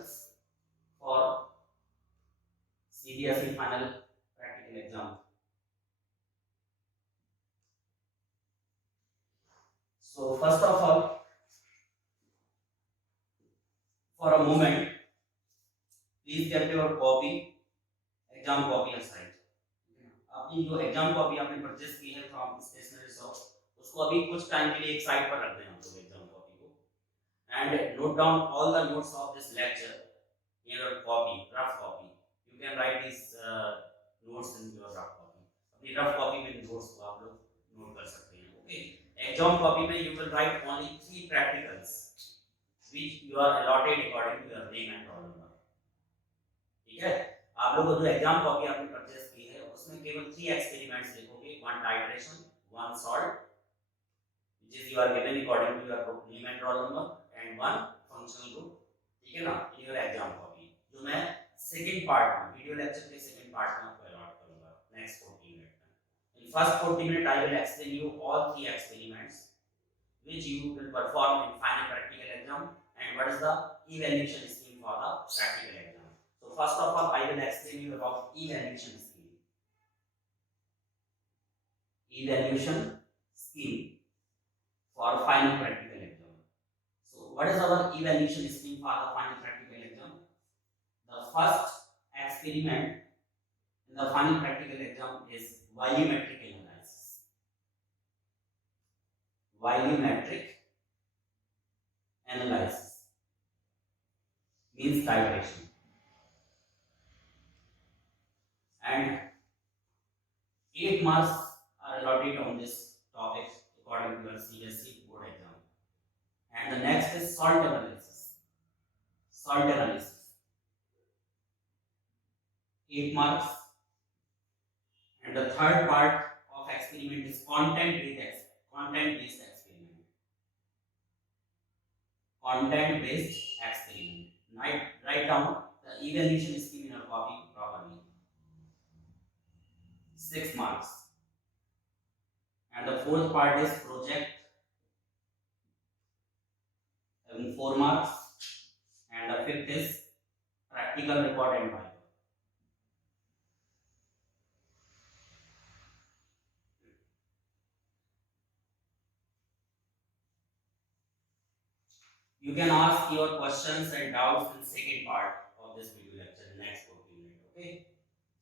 results for CBSE final practical exam. So first of all, for a moment, please keep your copy, exam copy aside. अपनी जो exam copy आपने purchase की है from stationery shop उसको अभी कुछ time के लिए एक साइड पर रख दें आप लोग एग्जाम कॉपी को, and note down all the notes of this lecture in your copy, rough copy. You can write these notes in your rough copy. अपनी rough copy में notes को आप लोग नोट कर सकते हैं. Okay. Exam copy में you will write only 3 practicals which you are allotted according to your name and roll number. ठीक है. आप लोगों को जो एग्जाम कॉपी आपने परचेस की है उसमें केवल 3 एक्सपेरिमेंट्स लिखोगे, 1 titration, 1 salt which is you are given according to your name and roll number, and 1 functional group. ठीक है ना, in your exam copy जो मैं सेकंड पार्ट में वीडियो लेक्चर के सेकंड पार्ट में आपको अलॉट करूंगा नेक्स्ट 40 मिनट में. In first 40 minute I will explain you all 3 experiments which you will perform in final practical exam and what is the evaluation scheme for the practical exam. So first of all I will explain you about evaluation scheme. Evaluation scheme for final practical exam. So what is our evaluation scheme for the final practical exam? The first experiment in the final practical exam is volumetric analysis. Volumetric analysis means titration, and 8 marks are allotted on this topic according to your CBSE board exam. And the next is salt analysis. Salt analysis, 8 marks. And the third part of experiment is content-based experiment. Content-based experiment. Write down the evaluation scheme in your copy properly. 6 marks. And the fourth part is project, 4 marks. And the fifth is practical report and viva. You can ask your questions and doubts in second part of this video lecture in next 40 minutes. Okay.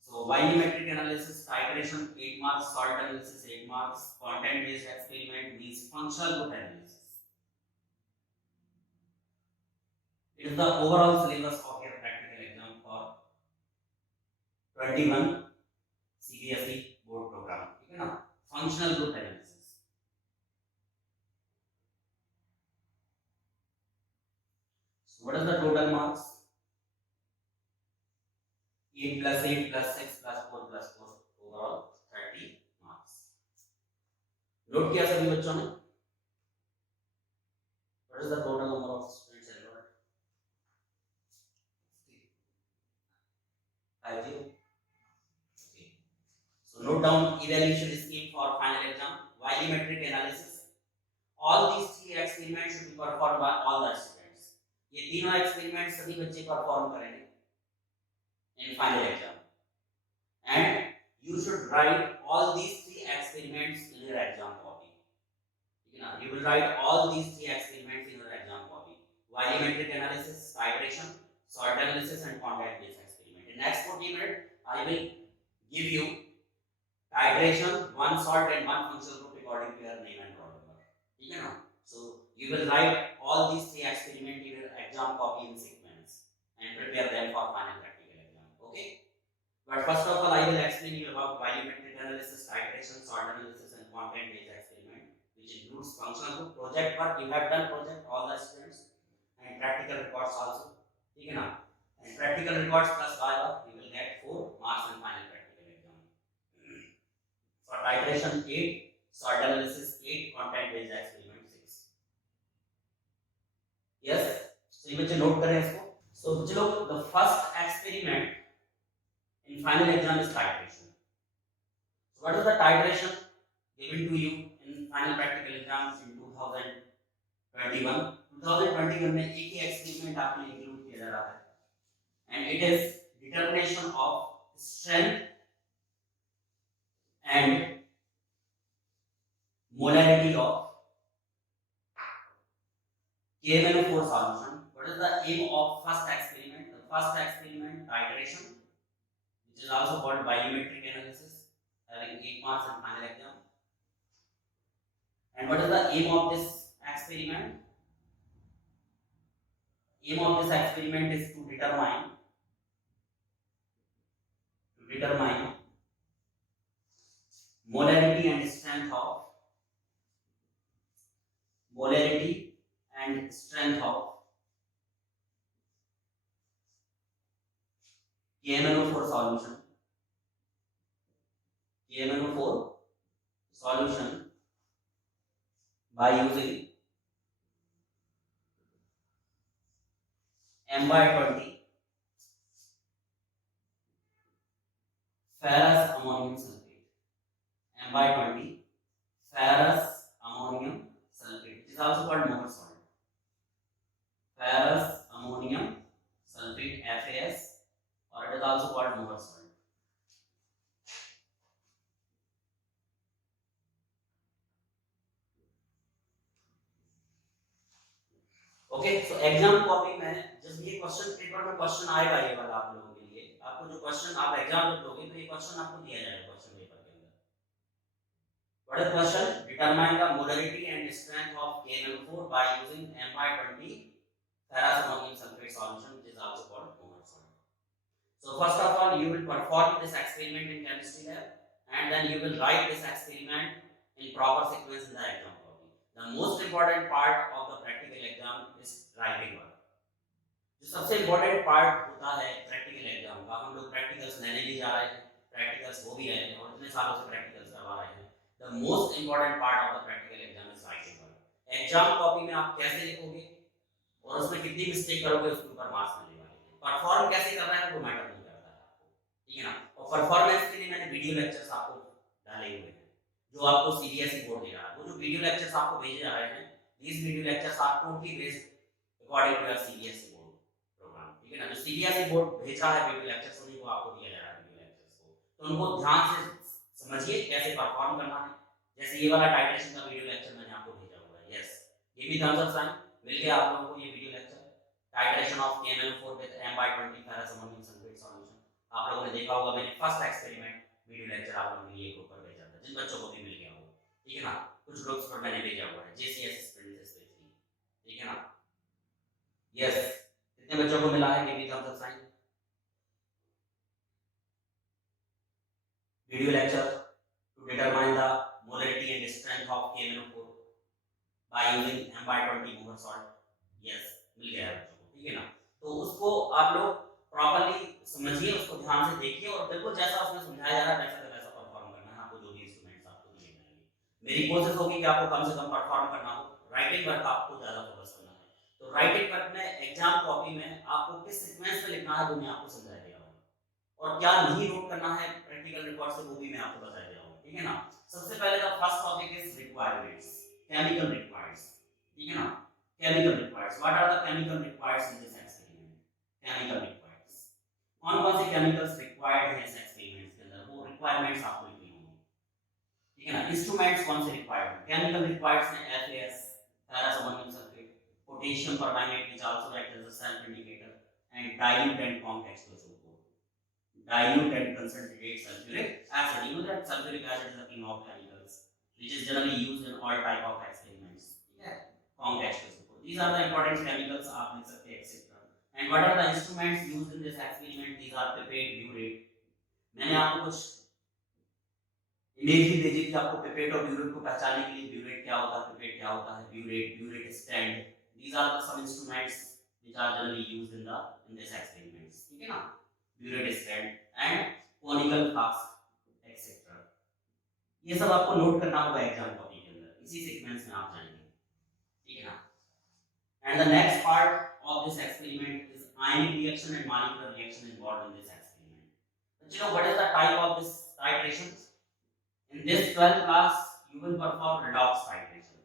So volumetric analysis, titration 8 marks, salt analysis 8 marks, content based experiment means functional group analysis. It is the overall syllabus of your practical exam for 21 CBSE board program. ठीक है ना, functional group analysis. So what is the total marks? 8 plus 8 plus 6 plus 4 plus 4, overall 30 marks. Note किया सभी बच्चों ने? What is the total number of students enrolled? 50. Okay. So note down evaluation scheme for final exam, volumetric analysis. All these 3 experiments should be performed by all the students. ये तीनों experiment सभी बच्चे perform करेंगे in final exam, and you should write all these 3 experiments in your exam copy. You will write all these 3 experiments in your exam copy: volumetric analysis, titration, salt analysis, and content based experiment. In next 40 minutes I will give you titration, 1 salt and 1 functional group according to your name and roll number. So you will write all these 3 experiments in your exam copy in sequence and prepare them for final practical exam. Okay. But first of all I will explain you about volumetric analysis, titration, salt analysis, and content based experiment, which includes functional group, project work. You have done project, all the students, and practical records also. ठीक है ना? And practical records plus viva, you will get 4 marks in final practical exam. For titration 8, salt analysis 8, content based experiment 6. Yes, so ये बच्चे note करें इसको. So चलो, the first experiment in final exam is titration. So what is the titration given to you in final practical exams in 2021? 2021 में एक ही experiment आपने include किया जा रहा है, and it is determination of strength and molarity of KMnO4 solution. What is the aim of first experiment? The first experiment, titration, which is also called volumetric analysis, having 8 marks in final exam. And what is the aim of this experiment? Aim of this experiment is to determine molarity and strength of KMnO4 solution by using M/20 ferrous ammonium sulfate. M/20 ferrous ammonium sulfate, which is also called Mohr salt. Ferrous ammonium sulfate, FAS, or it is also called Mohr salt. Okay, so exam copy में जब ये question paper में question आएगा ये वाला आप लोगों के लिए, आपको जो क्वेश्चन आप एग्जाम में दोगे तो ये क्वेश्चन आपको दिया जाएगा क्वेश्चन पेपर के अंदर. What is question? Determine the molarity and strength of KMnO4 by using M/20 ferrous ammonium sulfate solution, which is also called Mohr salt. So first of all, you will perform this experiment in chemistry lab, and then you will write this experiment in proper sequence in the exam copy. The most important part of the practical exam is writing work. जो सबसे important part होता है practical exam का, हम लोग practicals लेने भी जा रहे हैं, प्रैक्टिकल्स हो भी रहे हैं और इतने सालों से प्रैक्टिकल्स करवा रहे हैं. The most important part of the practical exam is writing work. Exam copy में आप कैसे लिखोगे और उसमें कितनी मिस्टेक करोगे उसके ऊपर मार्क्स मिलने वाले हैं. परफॉर्म कैसे करना है वो मैटर नहीं करता है आपको, ठीक है ना. और परफॉर्मेंस के लिए मैंने वीडियो लेक्चर्स आपको डाले हुए हैं जो आपको CBSE बोर्ड दे रहा है. वो जो वीडियो लेक्चर्स आपको भेजे जा रहे हैं, these video lectures are totally based according to your CBSE board program, ठीक है ना. जो CBSE बोर्ड भेज रहा है वीडियो लेक्चर्स उन्हीं को आपको दिया जा रहा है वीडियो लेक्चर्स को, तो उनको ध्यान से समझिए कैसे परफॉर्म करना है. जैसे ये वाला टाइट्रेशन का वीडियो लेक्चर मैंने आपको भेजा हुआ है. यस, ये भी थम्स अप साइन मिल गया आप लोगों को. ये video lecture titration of KMnO4 with M/20 ferrous ammonium sulfate solution आप लोगों ने देखा होगा. मैंने फर्स्ट एक्सपेरिमेंट वीडियो लेक्चर आप लोगों के लिए ग्रुप पर भेजा था, जिन बच्चों को भी मिल गया हो, ठीक है ना. कुछ ग्रुप्स पर मैंने भेजा हुआ है, JCS स्टूडेंट्स स्पेशली, ठीक है ना. यस, कितने बच्चों को मिला है? ये भी thumbs up sign. Video lecture to determine the molarity and strength of KMnO4 by using M/20 Mohr salt. Yes, मिल गया बच्चों को, ठीक है ना. तो उसको आप लोग प्रॉपर्ली समझिए, उसको ध्यान से देखिए और बिल्कुल जैसा उसमें समझाया जा रहा है वैसा वैसा परफॉर्म करना है. आपको जो भी इंस्ट्रूमेंट्स आपको दिए जाएंगे, मेरी कोशिश होगी कि आपको कम से कम परफॉर्म करना हो. राइटिंग वर्क आपको ज्यादा फोकस करना है. तो राइटिंग वर्क में एग्जाम कॉपी में आपको किस सीक्वेंस में लिखना है वो मैं आपको समझा दिया हूं, और क्या नहीं नोट करना है प्रैक्टिकल रिकॉर्ड से वो भी मैं आपको बता दिया हूं, ठीक है ना. सबसे पहले the first topic is requirements, chemical requires, ठीक है ना. Chemical requires, what are the chemical requires in this experiment? Chemical requires, कौन कौन से केमिकल्स रिक्वायर्ड है इस एक्सपेरिमेंट के अंदर, वो रिक्वायरमेंट्स आपको लिखनी होंगी, ठीक है ना. इंस्ट्रूमेंट्स कौन से रिक्वायर्ड? केमिकल रिक्वायर्ड्स में FAS ferrous ammonium sulfate, potassium permanganate which also acts as a self indicator, and dilute and conc H2SO4, dilute and concentrated sulfuric acid. You know that sulfuric acid is the king of chemicals which is generally used in all type of experiments, yeah. Conc H2SO4, these are the important chemicals आप लिख सकते हैं, etc. And what are the instruments used in this experiment? These are pipette, burette. मैंने आपको कुछ image भी भेजी थी आपको पिपेट और ब्यूरेट को पहचानने के लिए. ब्यूरेट क्या होता है, पिपेट क्या होता है, burette stand. These are the some instruments which are generally used in this experiments, ठीक है ना. Burette stand and conical flask, etc. ये सब आपको नोट करना होगा एग्जाम कॉपी के अंदर, इसी सीक्वेंस में आप जाएंगे, ठीक है ना. And the next part of this experiment is ionic reaction and molecular reaction involved in this experiment. But you know what is the type of this titration? In this 12th class, you will perform redox titration.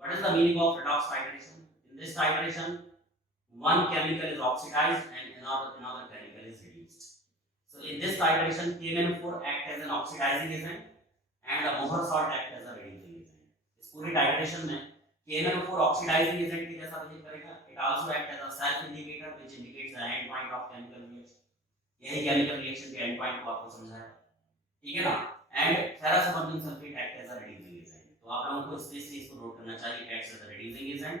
What is the meaning of redox titration? In this titration, one chemical is oxidized and another chemical is reduced. So in this titration, KMnO4 act as an oxidizing agent and the Mohr salt act as a reducing agent. इस पूरी titration में KMnO4 oxidizing agent की जैसा behave करेगा. It also act as a self indicator which indicates the end point of chemical reaction. यही chemical reaction के end point को आपको समझाया, ठीक है ना. And ferrous ammonium sulfate act as a reducing agent. तो आप लोगों को स्पेशली इसको नोट करना चाहिए. Acts as a reducing agent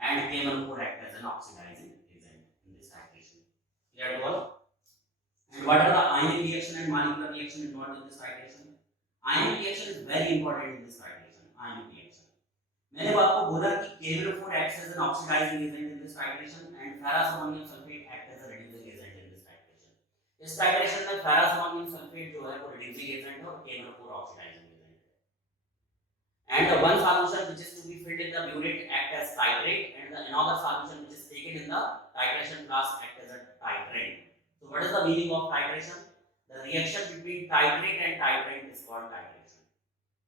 and KMnO4 act as an oxidizing agent in this titration. Clear to all? And what are the ionic reaction and molecular reaction involved in this titration? Ionic reaction is very important in this titration. Ionic reaction. मैंने आपको बोला कि KMnO4 acts as an oxidizing agent in this titration and ferrous ammonium sulfate act as a reducing agent in this titration. इस titration में ferrous ammonium sulfate जो है वो reducing agent है और KMnO4 oxidizing agent है. And the one solution which is to be filled in the burette act as titrate and the another solution which is taken in the titration flask act as a titrant. So what is the meaning of titration? The reaction between titrate and titrant is called titration.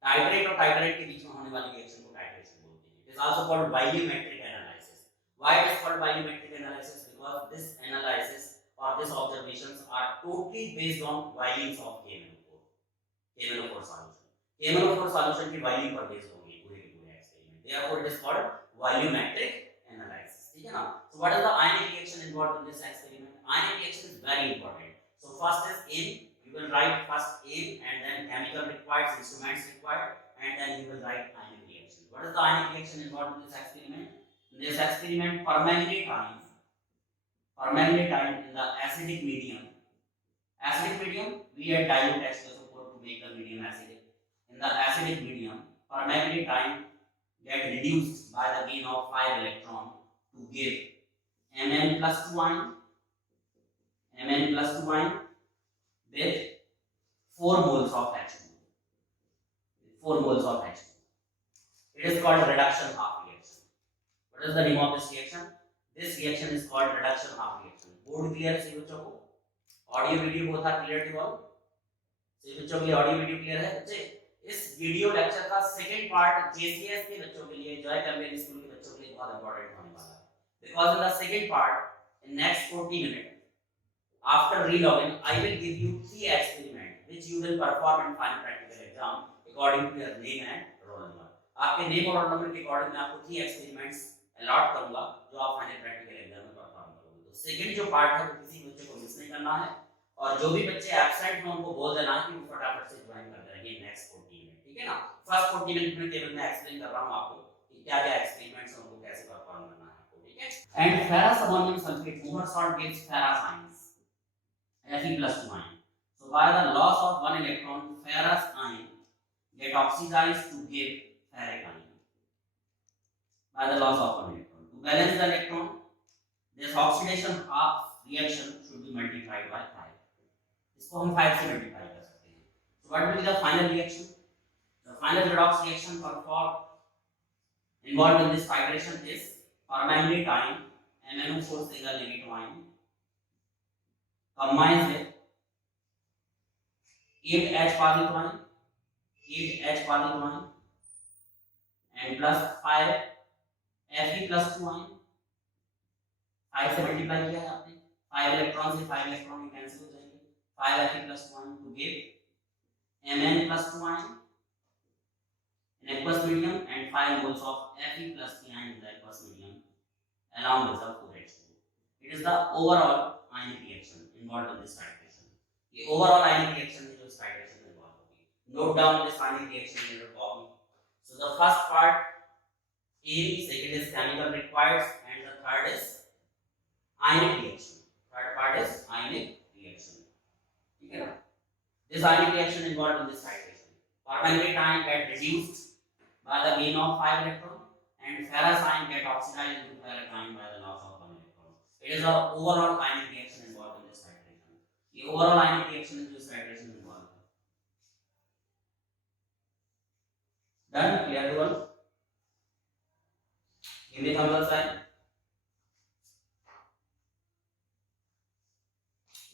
Titrate और titrate के बीच में होने वाली reaction को titration बोलते हैं. It is also called volumetric analysis. Why it is called volumetric analysis? Because this analysis or these observations are totally based on volumes of KMnO4 solution. KMnO4 solution की volume पर based होगी पूरे के पूरे experiment. Therefore it is called volumetric analysis. ठीक है ना? So what is the ionic reaction involved in this experiment? Ionic reaction is very important. So first is aim. You will write first aim and then chemical required, instruments required, and then you will write ionic reaction. What is the ionic reaction involved in this experiment? In this experiment, permanganate ion in the acidic medium. Acidic medium, we add dilute H2SO4 to make the medium acidic. In the acidic medium, permanganate ion get reduced by the gain of 5 electron to give Mn plus 2 ion with 4 moles of H2. 4 moles of H2. It is called reduction half reaction. What is the name of this reaction? This reaction is called reduction half reaction. Board clear है बच्चों को? Audio video both are clear to all? सभी बच्चों के लिए audio video clear है बच्चे? इस वीडियो लेक्चर का सेकंड पार्ट JCS के बच्चों के लिए, जॉय कैंपेन स्कूल के बच्चों के लिए बहुत इंपॉर्टेंट होने वाला है. Because in the second part, in next 40 minutes, after relogging, I will give you 3 experiments which you will perform in final practical exam according to your name and roll number. आपके name और roll number के according मैं आपको 3 experiments allot करूँगा जो आप final practical exam में perform करोगे. तो second जो part है वो किसी बच्चे को miss नहीं करना है और जो भी बच्चे absent हैं उनको बोल देना है कि वो फटाफट से ज्वाइन कर देंगे next 40 मिनट. ठीक है ना? फर्स्ट 40 मिनट में केवल मैं एक्सप्लेन कर रहा हूँ आपको कि क्या-क्या एक्सपेरिमेंट्स हैं उनको कैसे परफॉर्म करना है आपको. ठीक है? And ferrous ammonium sulfate, Mohr salt gives ferrous ions, Fe plus 2 ion. So by the loss of 1 electron, ferrous ion get oxidized to give ferric ion. By the loss of 1 electron. To balance the electron, this oxidation half reaction should be multiplied by 5. इसको हम 5 से multiply कर सकते हैं. So what will be the final reaction? The final redox reaction performed involved in this titration is permanganate ion, MnO4 single negative ion, combines with 8H positive ion, and plus 5 Fe plus 2 ion. 5 से multiply किया है आपने, 5 electron से 5 electron cancel हो जाएंगे. 5 Fe plus 2 ion to give Mn plus 2 ion in aqueous medium and 5 moles of Fe plus 3 ion in the aqueous medium along with the 4H2. It is the overall ionic reaction involved in this titration. The overall ionic reaction is जो titration में involved होगी. Note down this ionic reaction in your copy. So the first part is, second is chemical required, and the third is ionic reaction. Third part is ionic reaction. ठीक है ना? This ionic reaction involved in this titration. Permanganate ion get reduced by the gain of 5 electron, and ferrous ion get oxidized into ferric ion by the loss of 1 electron. It is the overall ionic reaction involved in this titration. The overall ionic reaction in this titration involved. Done? Clear to all? Give me thumbs up sign.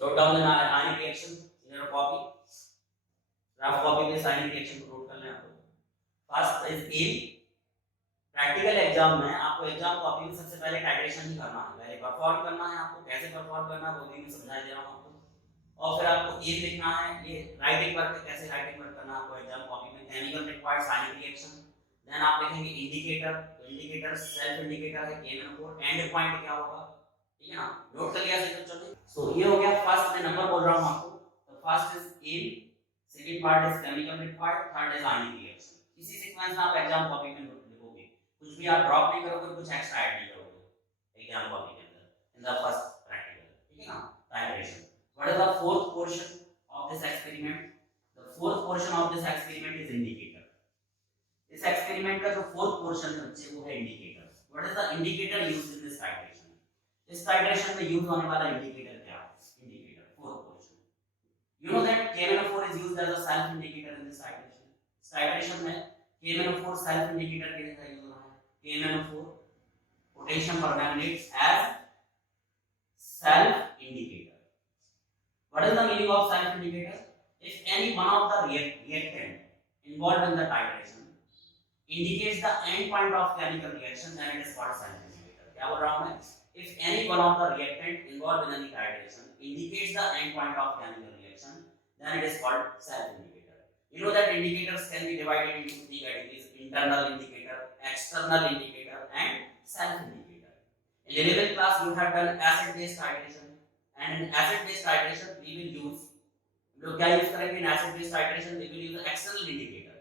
Note down the ionic reaction in your copy. Rough copy में ionic reaction को note कर लें आपको. First is aim. Practical exam में आपको exam copy में सबसे पहले टाइट्रेशन ही करना है. पहले परफॉर्म करना है आपको, कैसे परफॉर्म करना है वो भी मैं समझा दे रहा हूँ आपको। और फिर आपको ये लिखना है, ये राइटिंग वर्क, कैसे राइटिंग वर्क करना है आपको एग्जाम कॉपी में। केमिकल रिक्वायर्ड साइनिक रिएक्शन, देन आप लिखेंगे इंडिकेटर, तो इंडिकेटर सेल्फ इंडिकेटर है KMnO4, एंड पॉइंट क्या होगा, ठीक है ना, नोट कर लिया सही बच्चों ने। सो ये हो गया फर्स्ट, मैं नंबर बोल रहा हूं आपको, तो first is aim, second part is chemical required, third is ionic reaction. इसी सीक्वेंस में आप एग्जाम कॉपी में लिखोगे, कुछ भी आप ड्रॉप नहीं करोगे, कुछ एक्स्ट्रा ऐड नहीं करोगे एग्जाम कॉपी के अंदर इन द फर्स्ट प्रैक्टिकल, ठीक है ना। Titration, what is the fourth portion of this experiment, the fourth portion of this experiment is indicator. इस एक्सपेरिमेंट का जो फोर्थ पोर्शन है बच्चे वो है indicator. What is the indicator used in this titration, इस टाइट्रेशन में यूज होने वाला इंडिकेटर क्या है, indicator fourth portion. You know that KMnO4 is used as a self indicator in this titration. इस टाइट्रेशन में KMnO4 self indicator के लिए यूज हो रहा है। KMnO4 potassium permanganate as self indicator. What is the meaning of self indicator? If any one of the reactant involved in the titration indicates the end point of chemical reaction, then it is called self indicator. क्या बोल रहा हूं मैं? If any one of the reactant involved in any titration indicates the end point of chemical reaction, then it is called self indicator. You know that indicators can be divided into three categories: internal indicator, external indicator, and self indicator. In 11th class you have done acid base titration, and in acid base titration we will use, लोग क्या use करेंगे in acid base titration? We will use external indicator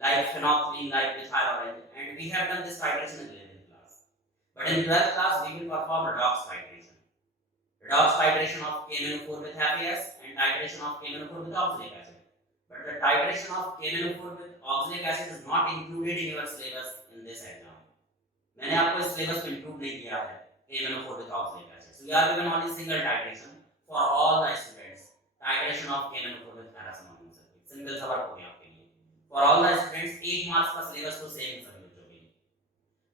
like phenolphthalein, like methyl orange, and we have done this titration in 11th class. But in 12th class we will perform redox titration. Redox titration of KMnO4 with HAPS and titration of KMnO4 with oxalic acid. But the titration of KMnO4 with oxalic acid is not included in your syllabus in this exam. मैंने आपको इस syllabus में include नहीं किया है KMnO4 with oxalic acid. So we are given only single titration for all the students. Titration of KMnO4 with paracetamol. Single सा work हो गया आपके लिए. For all the students 8 marks का syllabus तो same सभी बच्चों के लिए.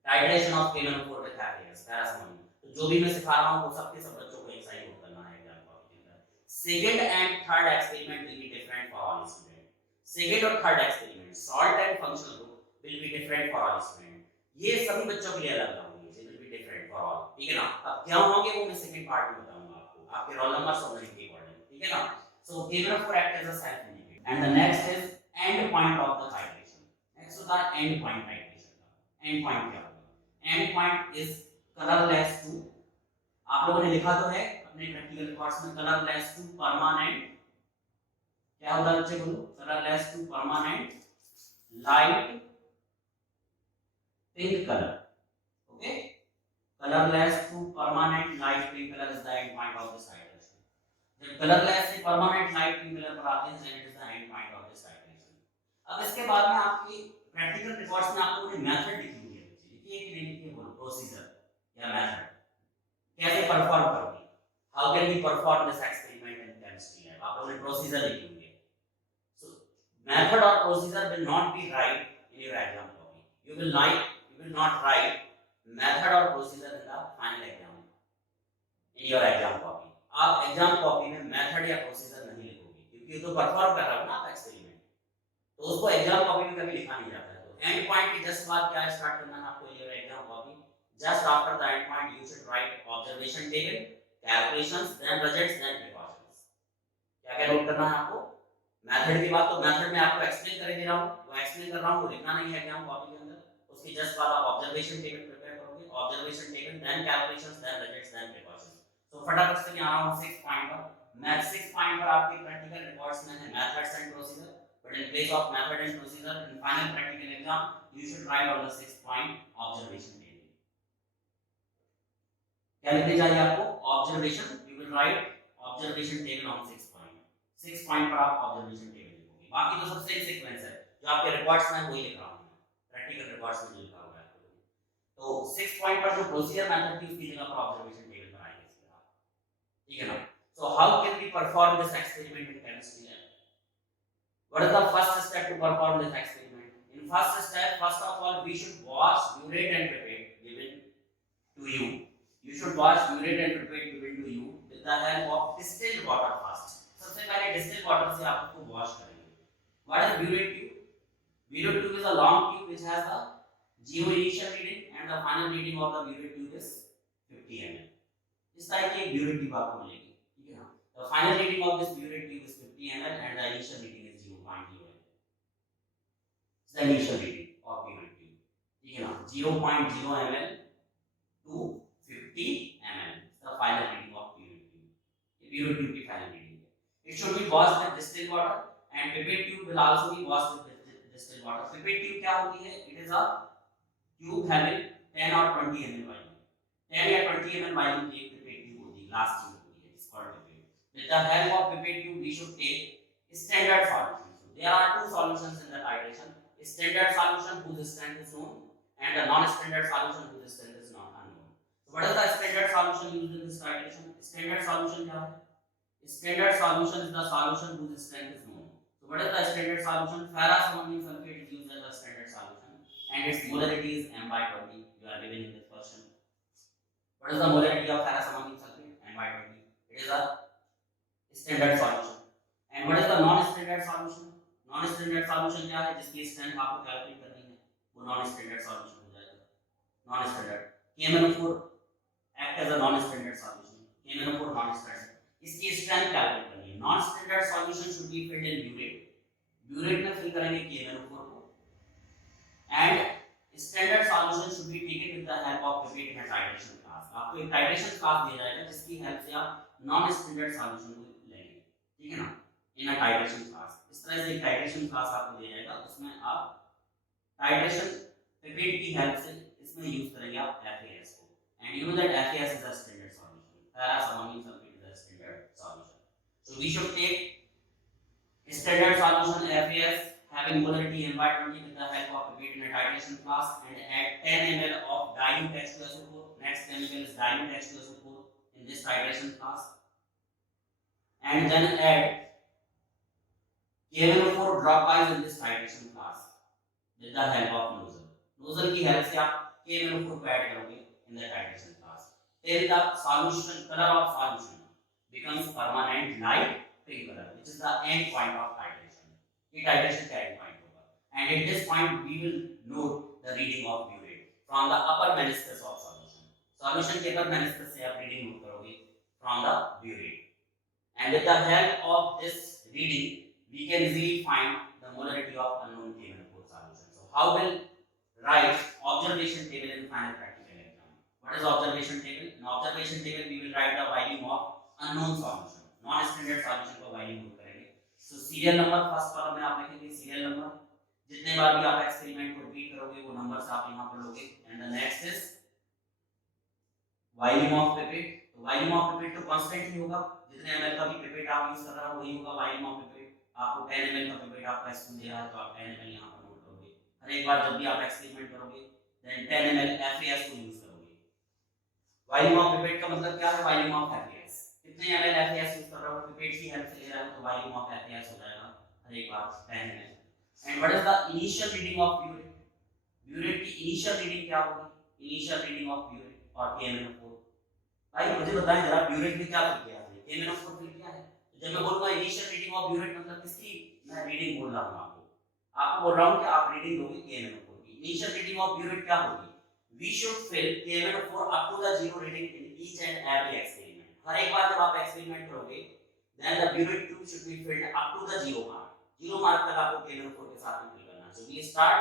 Titration of KMnO4 with HAPS, paracetamol. तो जो भी मैं सिखा रहा हूँ वो सबके सब बच्चों को एक साथ नोट करना है एग्जाम कॉपी के अंदर। Second and third experiment will be different for all students. Second और third experiment, salt and functional group will be different for all students. ये सभी बच्चों के लिए अलग अलग होंगे, it will be different for all, ठीक है ना। अब क्या होंगे वो मैं सेकंड पार्ट में बताऊंगा आपको, आपके रोल नंबर और rank के अकॉर्डिंग, ठीक है ना। So KMnO4 act as a self indicator, and the next is end point of the titration. Next होता है end point titration का। End point क्या होगा? End point is colorless to, आप लोगों ने लिखा तो है अपने प्रैक्टिकल रिकॉर्ड्स में, colorless to permanent, क्या होता है बच्चे बोलो, colorless to permanent light pink color. Okay, colorless to permanent light pink color is the end point of this titration. जब colorless से permanent light pink color पर आते हैं then it is the end point of this titration. अब इसके बाद में आपकी प्रैक्टिकल रिकॉर्ड्स में आप लोगों ने मेथड लिखी हुई है, लिखिए कि नहीं लिखिए बोलो, प्रोसीजर या मेथड कैसे परफॉर्म करोगे, how can we perform this experiment in chemistry lab, आप लोगों ने प्रोसीजर लिखी हुई है। सो मेथड और procedure will not be write in your exam copy, you will not write method or procedure in the final exam in your exam copy. आप exam copy में method या प्रोसीजर नहीं लिखोगे क्योंकि तो परफॉर्म कर रहा हो ना आप एक्सपेरिमेंट, तो उसको एग्जाम कॉपी में कभी लिखा नहीं जाता है। तो एंड पॉइंट की जस्ट बाद क्या स्टार्ट करना है आपको in your exam copy, just after the end point you should write observation table, calculations, then results, then precautions. क्या क्या नोट करना है आपको, मेथड की बात तो मेथड में आपको एक्सप्लेन कर दे रहा हूं, वो एक्सप्लेन कर रहा हूं, वो लिखना नहीं है एग्जाम कॉपी के अंदर। उसकी जस्ट बाद आप ऑब्जर्वेशन टेबल प्रिपेयर करोगे, observation table, then calculations, then results, then precautions. तो फटाफट से यहाँ आ रहा हूं 6 पॉइंट पर। मैथ 6 पॉइंट पर आपके प्रैक्टिकल रिकॉर्ड्स में है methods and procedure, but in place of method and procedure in final practical exam you should right on the 6 point observation table. क्या लिखना चाहिए आपको, observation, you will write observation table on 6 point. 6 point पर आप observation table लिखोगे, बाकी तो सब सेम सीक्वेंस है जो आपके रिकॉर्ड्स में वही लिख रहा हूं, प्रैक्टिकल रिकॉर्ड्स में लिखा हुआ है आपको। तो 6 पॉइंट पर जो प्रोसीजर मेथड थी उसकी जगह पर ऑब्जर्वेशन टेबल पर आएगा इसके बाद, ठीक है ना। So how can we perform this experiment in chemistry lab? What is the first step to perform this experiment? In first step, first of all we should wash, burette and pipette given to you. You should wash, burette and pipette given to you with the help of distilled water first. सबसे पहले distilled water से आप उसको wash करेंगे। What is burette tube? Burette tube is a long tube which has the geo initial reading and the final reading of the burette tube is 50 ml. इस type की burette tube आपको मिलेगी, ठीक है ना। The final reading of this burette tube is 50 ml and the initial reading is 0.0 ml। The initial reading of burette tube, ठीक है ना, 0.0 ml to 50 ml the final reading of burette tube. ये burette tube की final reading है। It should be washed with distilled water and pipette tube will also be washed with distilled water। pipette tube क्या होती है? It is a tube having 10 or 20 ml volume। 10 या 20 ml volume की एक pipette tube होती है, glass tube होती है, it's called pipette। With the help of pipette tube we should take standard solution। So there are two solutions in the titration: standard solution whose strength is known and the non-standard solution whose strength is not unknown। So what is the standard solution used in this titration? Standard solution क्या है? Standard solution is the solution whose strength is known। So what is the standard solution? Ferrous ammonium sulfate is used as the standard solution and its molarity is m/20। You are given in this question। What is the molarity of ferrous ammonium sulfate? m/20। It is a standard solution। And what is the non-standard solution? Non-standard solution क्या है? जिसकी strength आपको calculate करनी है, वो non-standard solution हो जाएगा। Non-standard KMnO4 act as a non-standard solution। KMnO4 non-standard, इसकी स्ट्रेंथ कैलकुलेट करनी है। Non standard solution should be filled in burette. Burette में फिल करेंगे KMnO4 को and standard solution should be taken with the help of pipette in titration class. आपको एक titration class दिया जाएगा जिसकी हेल्प से आप नॉन स्टैंडर्ड सॉल्यूशन को लेंगे, ठीक है ना, इन अ टाइट्रेशन क्लास। इस तरह से एक टाइट्रेशन क्लास आपको दिया जाएगा, उसमें आप टाइट्रेशन पिपेट की हेल्प से इसमें यूज करेंगे आप FAS को। And you know that FAS is a standard solution. ferrous ammonium sulfate solution। So we should take standard solution FAS having molarity m/20 with the help of pipette in a titration flask and add 10 ml of dilute H2SO4। Next chemical is dilute H2SO4 in this titration flask and then add KMnO4 dropwise in this titration flask with the help of nozzle। nozzle की help से आप KMnO4 को add करोगे in the titration flask। Till the solution color of solution becomes permanent light pink color, which is the end point of titration। ये titration का end point होगा and at this point we will note the reading of burette from the upper meniscus of solution। solution के upper meniscus से आप reading note करोगे from the burette and with the help of this reading we can easily find the molarity of unknown KMnO4 solution। So how will write observation table in final practical exam? What is observation table? In observation table we will write the volume of unknown solution, non standard solution को value note करेंगे। सो serial number first column में आप लिखेंगे serial number, जितने बार भी आप experiment को repeat करोगे वो नंबर्स आप यहां पर लोगे। And the next is volume of pipette. तो वॉल्यूम ऑफ पिपेट तो कांस्टेंट ही होगा, जितने ml का भी पिपेट आप यूज कर रहे हो वही होगा वॉल्यूम ऑफ पिपेट। आपको 10 ml का पिपेट आपका स्कूल दे रहा है तो आप 10 ml यहां पर नोट करोगे। हर एक बार जब भी आप एक्सपेरिमेंट करोगे देन 10 ml FAS को यूज करोगे। वॉल्यूम ऑफ पिपेट का मतलब क्या है? वॉल्यूम ऑफ FAS, कितने ml FAS यूज कर रहा हूं, पिपेट की हेल्प से ले रहा हूं तो वॉल्यूम ऑफ FAS हो जाएगा हर एक बार 10 ml। And what is the initial reading of burette? Burette की इनिशियल रीडिंग क्या होगी? इनिशियल रीडिंग ऑफ ब्यूरेट और KMnO4। भाई मुझे बताएं जरा, ब्यूरेट में क्या फिल किया है? KMnO4 फिल किया है। तो जब मैं बोलूंगा इनिशियल रीडिंग ऑफ ब्यूरेट मतलब किसकी मैं रीडिंग बोल रहा हूं? आपको बोल रहा हूं कि आप रीडिंग लोगे KMnO4 की। इनिशियल रीडिंग ऑफ ब्यूरेट क्या होगी? We should fill KMnO4 up to the zero reading in each and every experiment. हर एक बार जब आप एक्सपेरिमेंट करोगे then the burette tube should be filled up to the zero mark. Zero mark तक आपको KMnO4 के साथ में फिल करना है। So we start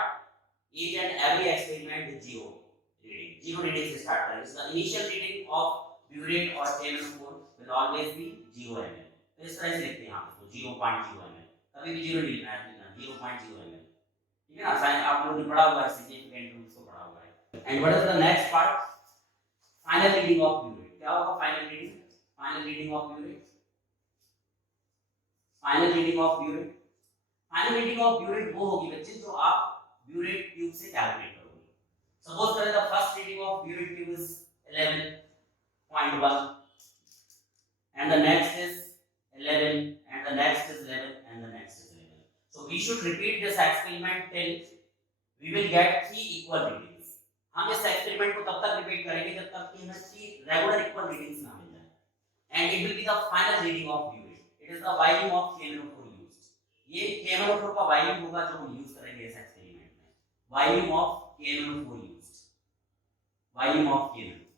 each and every experiment with zero reading. Zero reading से स्टार्ट करेंगे। So the initial reading of burette और KMnO4 will always be 0 ml। तो इस तरह से लिखते हैं आप इसको 0.0 ml, कभी भी जीरो नहीं लिखना है, 0.0 ml, ठीक है ना। साइन आप लोगों ने पढ़ा हुआ है, सिग्निफिकेंट रूल्स को पढ़ा हुआ है। And what is the next part? Final reading of burette. क्या होगा final reading? Final reading of burette, final reading of burette, final reading of burette वो होगी बच्चे जो आप ब्यूरेट ट्यूब से कैलकुलेट करोगे। सपोज करें the first reading of burette tube is 11.1 and the next is 11 and the next is 11 and the next is 11। so we should repeat this experiment till we will get 3 equal readings। हम इस experiment को तब तक repeat करेंगे जब तक कि हमें 3 रेगुलर इक्वल रीडिंग्स ना मिल जाए। and it will be the final reading of burette। it is the volume of KMnO4 used। ये KMnO4 का वॉल्यूम होगा जो हम यूज करेंगे इस एक्सपेरिमेंट में। Volume of KMnO4 used, volume of KMnO4।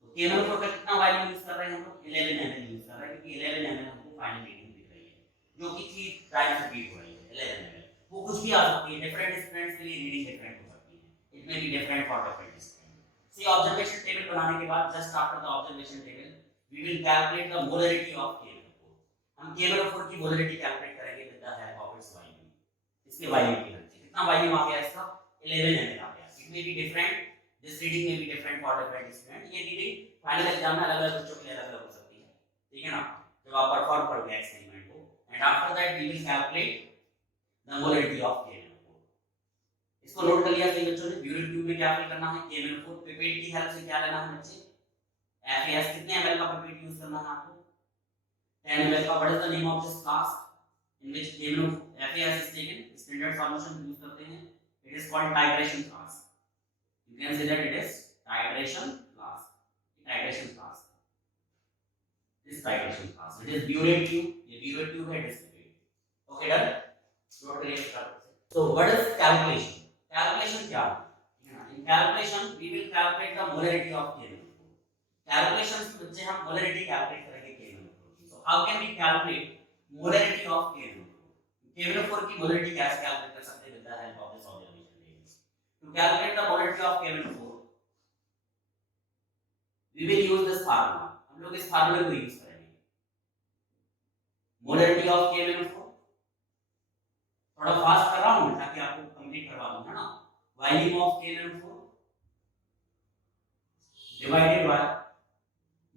तो KML4 का कितना वैल्यू यूज कर रहे हैं हम लोग 11 ml यूज कर रहे हैं, क्योंकि 11 ml हमको फाइनल रीडिंग दिख रही है, जो कि 3 टाइम्स रिपीट हो रही है 11 ml। वो कुछ भी आ सकती है, डिफरेंट स्टूडेंट्स के लिए रीडिंग डिफरेंट हो सकती है, it may be different for different student. See observation table बनाने के बाद just after the observation table we will calculate the molarity of KML4। हम KML4 की मोलरिटी कैलकुलेट करेंगे with the help of its volume, इसके volume की help से। कितना वॉल्यूम आ गया इसका 11 ml आ गया। It may be different, this reading may be different for different student. ये रीडिंग फाइनल एग्जाम में अलग-अलग बच्चों के लिए अलग-अलग हो सकती है, ठीक है ना, जब आप परफॉर्म करोगे एक्सपेरिमेंट को। And after that we will calculate the molarity of KML4। इसको नोट कर लिया सही बच्चों ने। यूनिट 2 में क्या फिल करना है, KML4 पिपेट की हेल्प से क्या लेना है बच्चे, FAS कितने ml का पिपेट यूज करना है आपको 10 ml का। What is the name of this flask in which FAS is taken, standard solution use करते हैं, it is called titration flask. You can say that it is titration flask. Titration flask. This titration flask. It is burette tube. ये burette tube है display. Okay done. Note करिए इसका। So what is calculation? Calculation क्या है? In calculation we will calculate the molarity of KML4. Calculation से बच्चे हम molarity calculate करेंगे KML4 की। So how can we calculate molarity of KML4? KML4 की molarity कैसे calculate कर सकते हैं with the help of this observation table? To calculate the molarity of KML4, we will use this formula. हम लोग इस फार्मूले को यूज करेंगे। मोलरिटी ऑफ KML4, थोड़ा फास्ट कर रहा हूं ताकि आपको कंप्लीट करवा दूं, है ना। Volume of KML4 divided by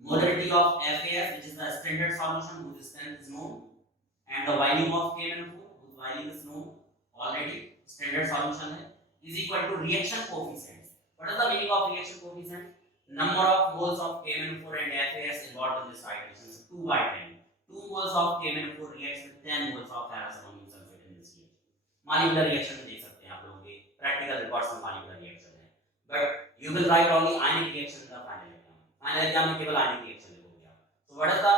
molarity of FAS, which is the standard solution whose strength is known, and the volume of KML4 whose volume is known already, standard solution है, is equal to reaction coefficient. What is the meaning of reaction coefficient? Number of moles of KML4 and FAS involved in this titration is 2 by 10. 2 moles of KML4 reacts with 10 moles of ferrous-ammonium sulfate in this reaction. molecular reaction में देख सकते हैं आप लोगों के practical reports में molecular reaction है, but you will write only ionic reaction in the final exam. Final exam में केवल ionic reaction लिखोगे आप. So what is the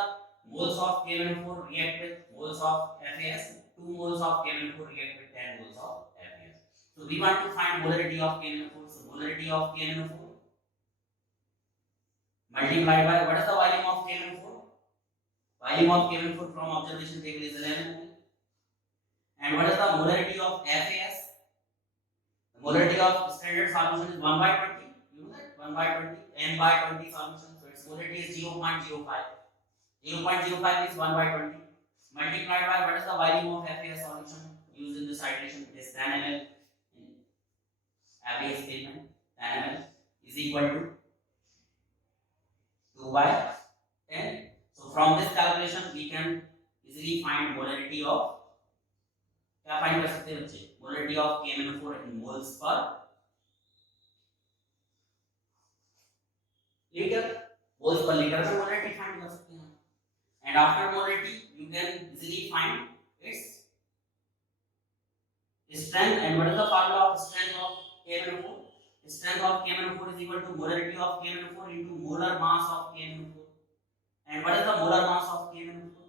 moles of KML4 react with moles of FAS? 2 moles of KML4 react with 10 moles of FAS. So we want to find molarity of KML4. So molarity of KML4 multiplied by what is the volume of KML4? Volume of KML4 from observation table is 11 ml. And what is the molarity of FAS? The molarity of standard solution is 1 by 20. You know that 1 by 20, n by 20 solution. So its molarity is 0.05. 0.05 is 1 by 20 multiplied by what is the volume of FAS solution used in this titration? It is 10 ml. FAS statement 10 ml is equal to 2 by 10. So from this calculation we can easily find molarity of, क्या find कर सकते हैं बच्चे, molarity of KML4 in moles per liter, moles per liter में molarity find कर सकते हैं। And after molarity you can easily find its strength. And what is the formula of strength of KML4? Strength of KML4 is equal to molarity of KML4 into molar mass of KML4. And what is the molar mass of KML4?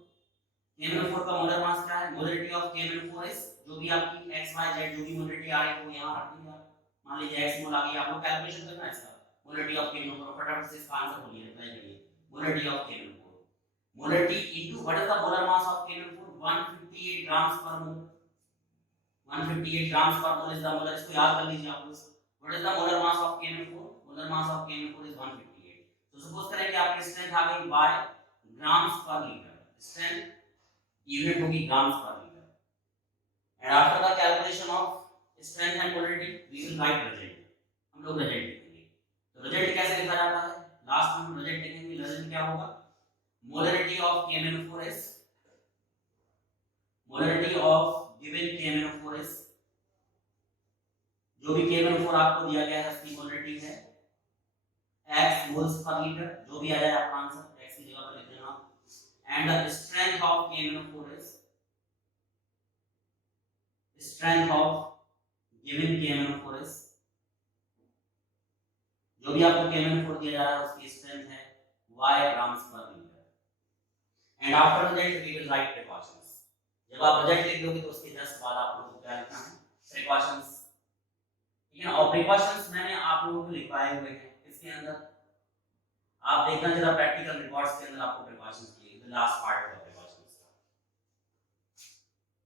KML4 का molar mass क्या है? Molarity of KML4 is जो भी आपकी x y z जो भी molarity आ रही है वो यहाँ रख दीजिए आप। मान लीजिए x मोल आ गई, आप लोग कैलकुलेशन करना है इसका molarity of KML4, फटाफट से इसका आंसर बोलिए, रिप्लाई करिए। molarity of KML4, molarity into what is the molar mass of KML4? 158 grams per mole. 158 grams per mole is the molar, इसको याद कर लीजिए आप लोग। What is the molar mass of KML4? Molar mass of KML4 is 158. So suppose करें कि आपकी strength आ गई by grams per liter. Strength unit होगी grams per liter. And after the calculation of strength and molarity, we will write result. हम लोग result लिखेंगे। तो result कैसे लिखा जाता है? लास्ट में result लिखेंगे। result क्या होगा? Molarity of KML4 is, molarity of given KML4 is, जो भी KML4 आपको दिया गया है उसकी मोलरिटी है x मोल्स पर लीटर, जो भी आ जाए आपका आंसर x की जगह पर लिख देना। And the strength of KML4 is, strength of given KML4 is, जो भी आपको KML4 दिया जा रहा है उसकी स्ट्रेंथ है y grams per litre. And after that we will write precautions. जब आप रिजल्ट लिख दोगे तो उसके जस्ट बाद आप लोगों को क्या लिखना है, प्रिकॉशंस, ठीक है ना। और प्रिकॉशंस मैंने आप लोगों को लिखवाए हुए हैं इसके अंदर, आप देखना जरा प्रैक्टिकल रिकॉर्ड्स के अंदर आपको प्रिकॉशंस की the last part of precautions का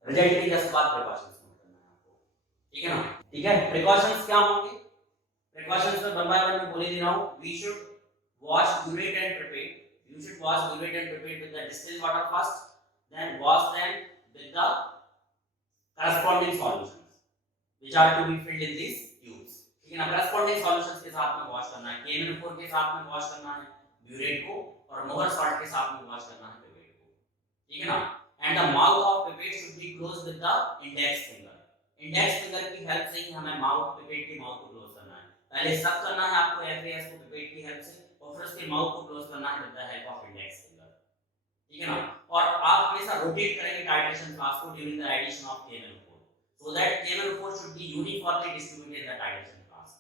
रिजल्ट के जस्ट बाद प्रिकॉशंस नोट करना है आपको, ठीक है ना। ठीक है, प्रिकॉशंस क्या होंगे, प्रिकॉशंस में वन बाय वन में बोल ही दे रहा हूं। We should wash, urate and prepare. You should wash, urate and prepare with the distilled water first, then wash them with the corresponding solutions which are to be filled in these tubes, ठीक है ना। corresponding solutions के साथ में wash करना है, KMnO4 के साथ में wash करना है burate को, और मोहर salt के साथ में wash करना है pipette को, ठीक है ना। and the mouth of pipette should be closed with the index finger. index finger की हेल्प से ही हमें माउथ pipette की माउथ को क्लोज करना है। पहले सब करना है आपको FAS को pipette की हेल्प से, और फिर उसके माउथ को क्लोज करना है with the help of index finger, ठीक है ना। और आप हमेशा रोटेट करेंगे टाइट्रेशन फ्लास्क को during the addition of KMnO4 so that KMnO4 should be uniformly distributed in the titration flask.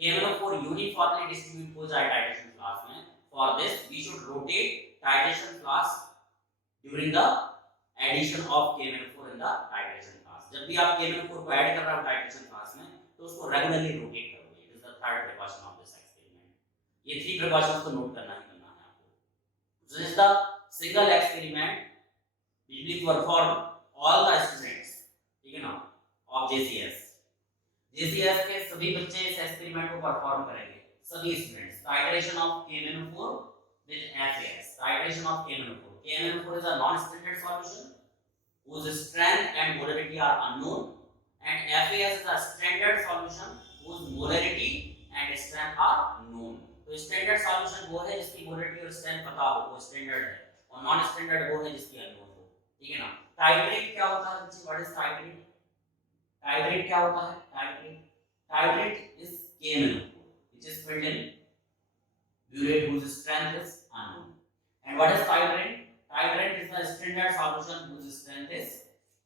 KMnO4 uniformly distribute हो जाए टाइट्रेशन फ्लास्क में। For this we should rotate titration flask during the addition of KMnO4 in the titration flask. जब भी आप KMnO4 को add कर रहे हो टाइट्रेशन फ्लास्क में तो उसको रेगुलरली रोटेट करोगे। It is the third precaution of this experiment. ये 3 प्रिकॉशंस को नोट करना है आपको। This is the single experiment which we perform all the students, ठीक है ना, of JCS। JCS के सभी बच्चे इस एक्सपेरिमेंट को परफॉर्म करेंगे, सभी students. Titration of KMnO4 with FAS, titration of KMnO4। KMnO4 is a non-standard solution whose strength and molarity are unknown, and FAS is a standard solution whose molarity and strength are known। तो standard solution वो है जिसकी molarity और strength पता हो, वो standard है, और नॉन स्टैंडर्ड वो है जिसकी अननोन हो, ठीक है ना। टाइट्रेट क्या होता है बच्चे, व्हाट इज टाइट्रेट? टाइट्रेट क्या होता है? Titrate is KMnO4 which is filled in burate whose strength is unknown, and what is titrate? Titrate is the standard solution whose strength is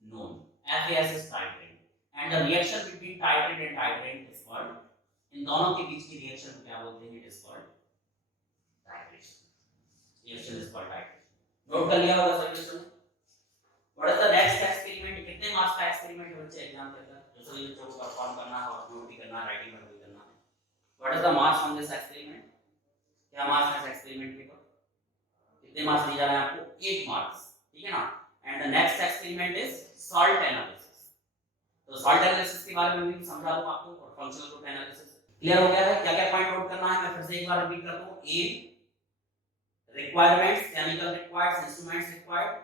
known। FAS is titrate, and the reaction between titrate and titrate is called, इन दोनों के बीच की reaction को क्या बोलते हैं? It is called titration. Reaction is called titration. Note कर लिया होगा सभी बच्चों ने। What is the next experiment? कितने मार्क्स का एक्सपेरिमेंट है बच्चे एग्जाम के अंदर? जो सभी बच्चों को परफॉर्म करना है और नोट भी करना है, राइटिंग भी करना है। What is the marks on this experiment? क्या मार्क्स है इस एक्सपेरिमेंट के? कितने मार्क्स दिए जा रहे हैं आपको? 8 मार्क्स, ठीक है ना। And the next experiment is salt analysis. तो सॉल्ट एनालिसिस के बारे में भी समझा दूं आपको, और फंक्शनल ग्रुप एनालिसिस क्लियर हो गया है? क्या क्या पॉइंट नोट करना है मैं फिर से एक बार रिपीट करता हूं। Aim, requirements, chemical required, instruments required,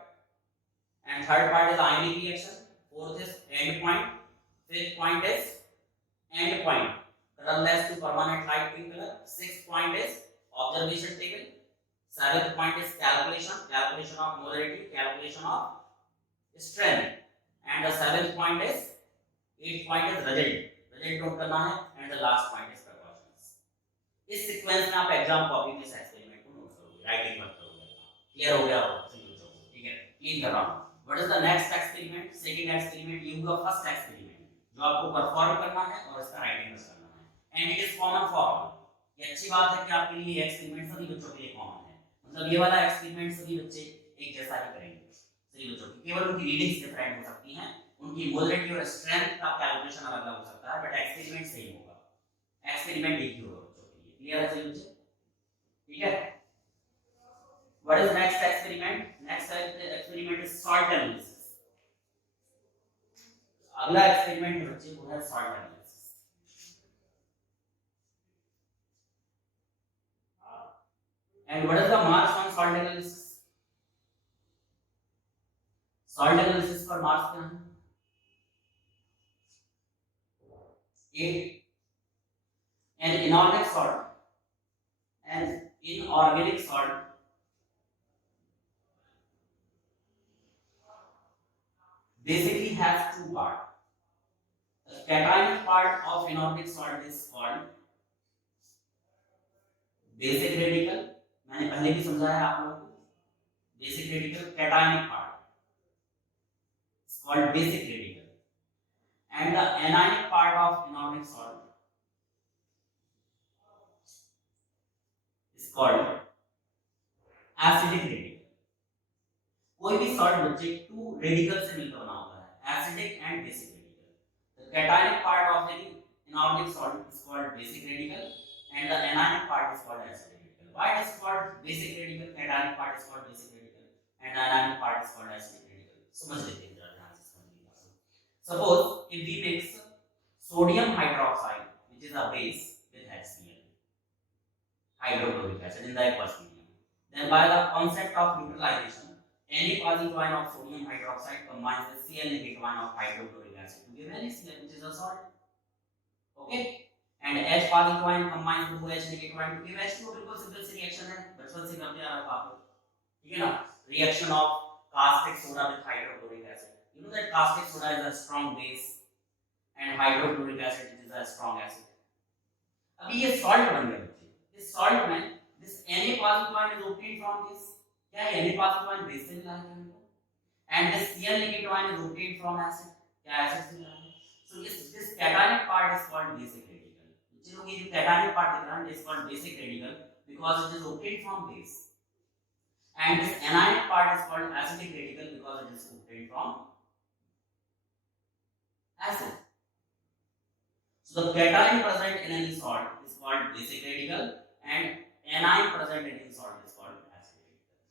and third part is ionic reaction, fourth is end point, fifth point is end point colourless to permanent light pink colour, sixth point is observation table, seventh point is calculation of molarity, calculation of strength, and the seventh point is, eighth point is result note करना है, and the last point is precautions. इस sequence में आप exam copy में इस experiment को note करोगे, writing मत करोगे। क्लियर हो गया होगा सभी बच्चों को? ठीक है, क्लीन कर रहा हूं। What is the next experiment? Second experiment. ये हुआ फर्स्ट एक्सपेरिमेंट जो आपको परफॉर्म करना है और इसका राइटिंग करना है, and it is common for all. ये अच्छी बात है कि आपके लिए ये एक्सपेरिमेंट सभी बच्चों के लिए कॉमन है, मतलब ये वाला एक्सपेरिमेंट सभी बच्चे एक जैसा ही करेंगे सभी बच्चों की, केवल उनकी रीडिंग्स डिफरेंट हो सकती हैं, उनकी मोलरिटी और स्ट्रेंथ का कैलकुलेशन अलग अलग हो सकता है, बट एक्सपेरिमेंट सेम होगा, एक्सपेरिमेंट एक ही होगा बच्चों के लिए। क्लियर है सभी बच्चे? ठीक है। What is next experiment? Next experiment is salt analysis. अगला एक्सपेरिमेंट है बच्चे वो है salt analysis. And what is the marks on salt analysis? Salt analysis पर मार्क्स क्या हैं? 8. An inorganic salt and inorganic salt basically has two parts. The cationic part of inorganic salt is called basic radical, मैंने पहले भी समझाया आप लोगों को। basic radical, cationic part is called basic radical, and the anionic part of inorganic salt is called acidic radical। कोई भी salt बच्चे 2 रेडिकल से मिलकर बना होता है, acidic and basic radical. The cationic part of the inorganic salt is called basic radical and the anionic part is called acidic radical। Why it is called basic radical? Cationic part is called basic radical and anionic part is called acidic radical. समझ लेते हैं जरा ध्यान से समझिए. Suppose if we mix sodium hydroxide, which is a base, with HCl, hydrochloric acid, in the aqueous medium, then by the concept of neutralization, any positive ion of sodium hydroxide combines with Cl negative ion of hydrochloric acid to give NaCl, which is a salt. Okay, and H positive ion combines with OH negative ion to give H2. बिल्कुल simple सी reaction है, बचपन से करते आ रहे हो आप लोग, ठीक है ना. Reaction of caustic soda with hydrochloric acid. You know that caustic soda is a strong base and hydrochloric acid is a strong acid. अभी ये salt बन गया बच्चे. इस salt में this Na positive ion is obtained from this. क्या Na positive ion base से मिला है हमको, and this Cl negative ion is obtained from acid. क्या acid से मिला है. So this cationic part is called basic radical. चलो ये जो cationic part दिख रहा है is called basic radical because it is obtained from base. And this anionic part is called acidic radical because it is obtained from acid. So the cation present in any salt is called basic radical and anion present in any salt is called acidic radical.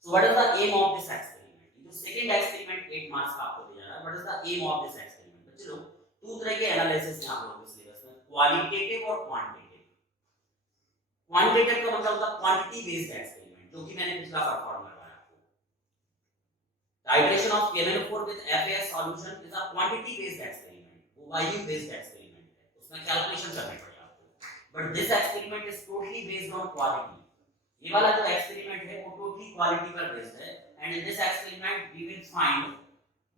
So what is the aim of this experiment? The second experiment 8 marks का आपको दिया है. What is the aim of this experiment? बच्चों लोग दो तरह के analysis यहाँ पर होंगे सिलेबस में, क्वालिटेटिव और क्वांटिटेटिव. क्वांटिटेटिव का मतलब होता है क्वांटिटी बेस्ड एक्सपेरिमेंट, जो कि मैंने पिछला फॉर्मूला बताया आपको. Titration of KMnO4 with FAS solution is a quantity based experiment. वो वैल्यू बेस्ड एक्सपेरिमेंट है, उसमें कैलकुलेशन करनी पड़ेगी आपको. But this experiment is totally based on quality. ये वाला जो एक्सपेरिमेंट है वो टोटली क्वालिटी पर बेस्ड है. And in this experiment we will find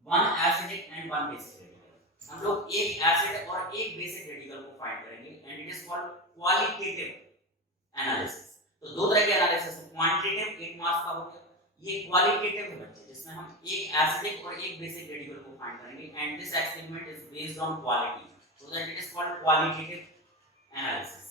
one acidic and one basic radical. हम लोग एक एसिड और एक बेसिक रेडिकल को फाइंड करेंगे and it is called qualitative analysis. तो दो तरह के एनालिसिस, क्वांटिटेटिव 8 मार्क्स का हो गया, ये क्वालिटेटिव है बच्चे, जिसमें हम एक एसिडिक और एक बेसिक रेडिकल को फाइंड करेंगे and this experiment is based on quality, so that it is called qualitative analysis.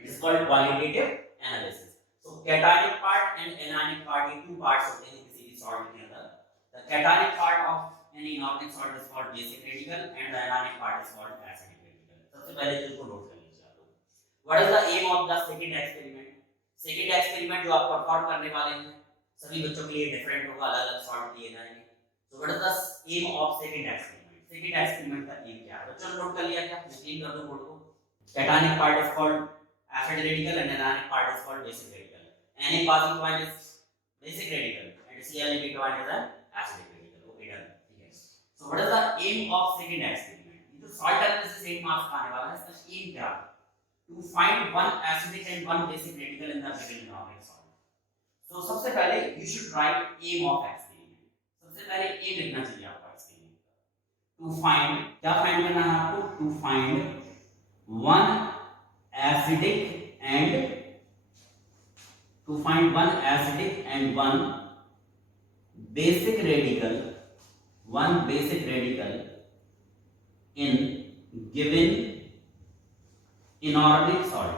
It is called qualitative analysis. So cationic part and anionic part, ये two parts होते हैं किसी भी salt के अंदर. The cationic part of any inorganic salt is called basic radical and the anionic part is called acidic. सबसे पहले इसको नोट कर लीजिए आप लोग. What is the aim of the second experiment? Second experiment जो आप परफॉर्म करने वाले हैं सभी बच्चों के लिए डिफरेंट होगा, अलग-अलग सॉल्ट दिए जाएंगे. So what is the aim of second experiment? Second experiment का एम क्या है बच्चों, नोट कर लिया क्या? स्क्रीन कर दो बोर्ड को. cationic part is called acid radical and anionic part is called basic radical. Na positive ion is basic radical and Cl negative ion is an acidic radical. Okay, done. ठीक है. So what is the aim of second experiment? Salt analysis 8 marks का आने वाला है. इसका aim क्या है? To find one acidic and one basic radical in the given inorganic salt. So सबसे पहले you should write aim of experiment. सबसे पहले एम लिखना चाहिए आपका एक्सपेरिमेंट का. टू फाइंड, क्या फाइंड करना है आपको? To find one acidic and one basic radical in given inorganic salt.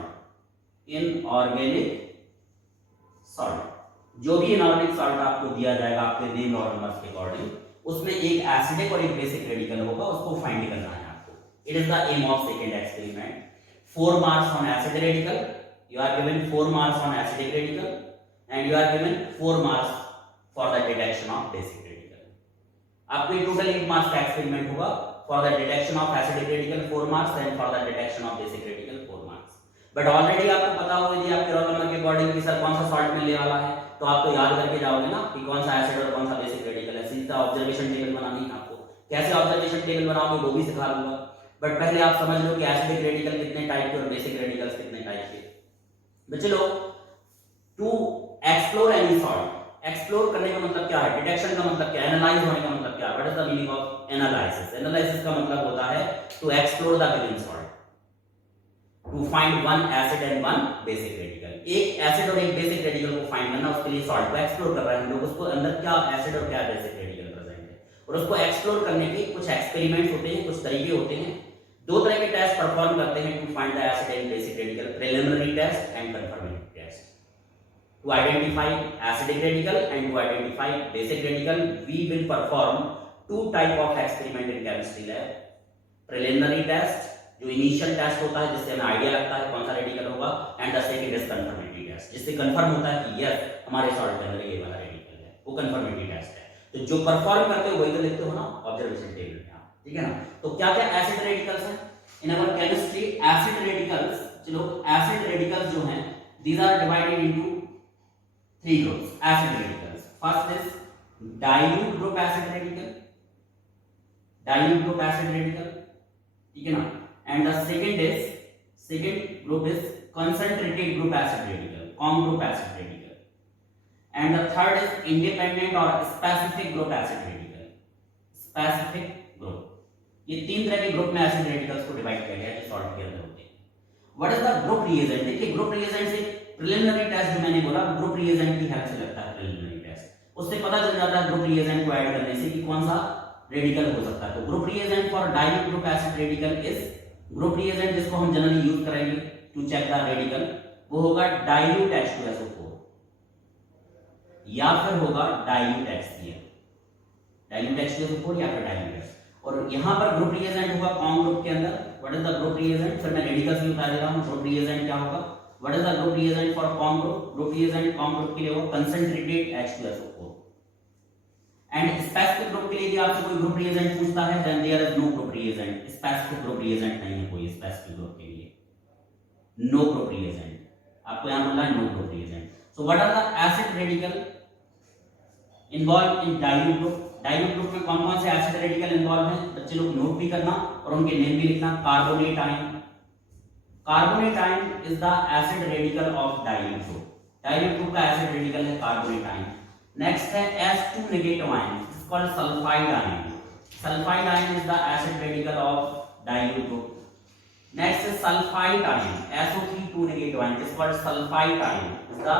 जो भी इनऑर्गेनिक सॉल्ट आपको दिया जाएगा आपके नेम और नंबर्स के अकॉर्डिंग, उसमें एक एसिडिक और एक बेसिक रेडिकल होगा, उसको फाइंड करना है आपको. It is the aim of second experiment. 4 marks on acid radical, you are given 4 marks on acidic radical and you are given 4 marks for the detection of basic radical. आपको total 8 marks का experiment होगा. For the detection of acidic radical 4 marks and for the detection of basic radical 4 marks. But already आपको पता होगा यदि आपके roll number के according कि सर कौन सा सॉल्ट मिलने वाला है, तो आप तो याद करके जाओगे ना कि कौन सा एसिड और कौन सा बेसिक रेडिकल है. सीधा ऑब्जर्वेशन टेबल बनानी है आपको. कैसे ऑब्जर्वेशन टेबल बनाओगे वो भी सिखा दूंगा. बट पहले आप समझ लो कि एसिडिक रेडिकल कितने टाइप के और बेसिक रेडिकल्स कितने टाइप के. बच्चे लोग, to explore any salt, explore करने का मतलब क्या है? डिटेक्शन का मतलब क्या है? एनालाइज होने का मतलब क्या है? What is the meaning of analysis? Analysis का मतलब होता है to explore the given salt, to find one acid and one basic radical. एक एसिड और एक बेसिक रेडिकल को फाइंड करना, उसके लिए सॉल्ट को एक्सप्लोर कर रहे हैं हम लोग. उसको अंदर क्या एसिड और क्या बेसिक रेडिकल प्रेजेंट है, और उसको एक्सप्लोर करने के कुछ एक्सपेरिमेंट्स होते हैं, कुछ तरीके होते हैं. दो तरह के टेस्ट परफॉर्म करते हैं to find the acid and basic radical, preliminary test and confirmatory test. To identify acidic radical and to identify basic radical, we will perform two type of experiment in chemistry lab. Preliminary test, जो initial test होता है जिससे हमें idea लगता है कौन सा radical होगा, and the second is confirmatory test, जिससे कंफर्म होता है कि यस हमारे सॉल्ट के अंदर ये वाला रेडिकल है, वो कंफर्मेटरी टेस्ट है। तो जो परफॉर्म करते हो वही तो लिखते हो ना ऑब्जर्वेशन टेबल में आप, ठीक है ना। तो क्या क्या एसिड रेडिकल्स हैं इन अवर केमिस्ट्री? एसिड रेडिकल्स, चलो एसिड रेडिकल्स जो हैं these are divided into three groups acid radicals. First is dilute group acid radical, ठीक है ना, and the second group is concentrated group acid radical, com group acid radical, and the third is independent or specific group acid radical, specific group। ये तीन तरह के group में acid radicals को divide किया गया है जो सॉल्ट के अंदर होते हैं। What is the group reagent? देखिए ग्रुप रिएजेंट से प्रिलिमिनरी टेस्ट जो मैंने बोला ग्रुप रिएजेंट की हेल्प से लगता है, प्रिलिमिनरी टेस्ट, उससे पता चल जाता है ग्रुप रिएजेंट को ऐड करने से कि कौन सा रेडिकल हो सकता है। तो group reagent for dilute group acid radical is, group reagent जिसको हम जनरली यूज करेंगे टू चेक द रेडिकल वो होगा डाइल्यूट H2SO4 या फिर होगा डाइल्यूट HCl, डाइल्यूट H2SO4 या फिर डाइल्यूट। और यहां पर ग्रुप रिएजेंट होगा कॉम ग्रुप के अंदर। What is the group reagent? फिर मैं रेडिकल्स भी बता दे रहा हूं ग्रुप रिएजेंट क्या होगा। What is the group reagent for com group? Group reagent com group के लिए होगा concentrated H2SO4। And specific group के लिए यदि आपसे कोई ग्रुप रिएजेंट पूछता है then there is no group reagent, specific group reagent नहीं है कोई स्पेसिफिक ग्रुप के लिए, नो ग्रुप रिएजेंट, आपको यहां बोलना है no group reagent. So what are the acid radical involve in dilute group? Dilute group में कौन कौन से एसिड रेडिकल इन्वॉल्व हैं बच्चे लोग नोट भी करना और उनके नेम भी लिखना। Carbonate ion, carbonate ion is the acid radical of dilute group, dilute group का एसिड रेडिकल है कार्बोनेट आयन। नेक्स्ट है H2 negative ion, it's called sulphide ion, sulphide ion is the acid radical of dilute group. Next is sulfite ion, SO3 negative ion, is called sulfite ion, is the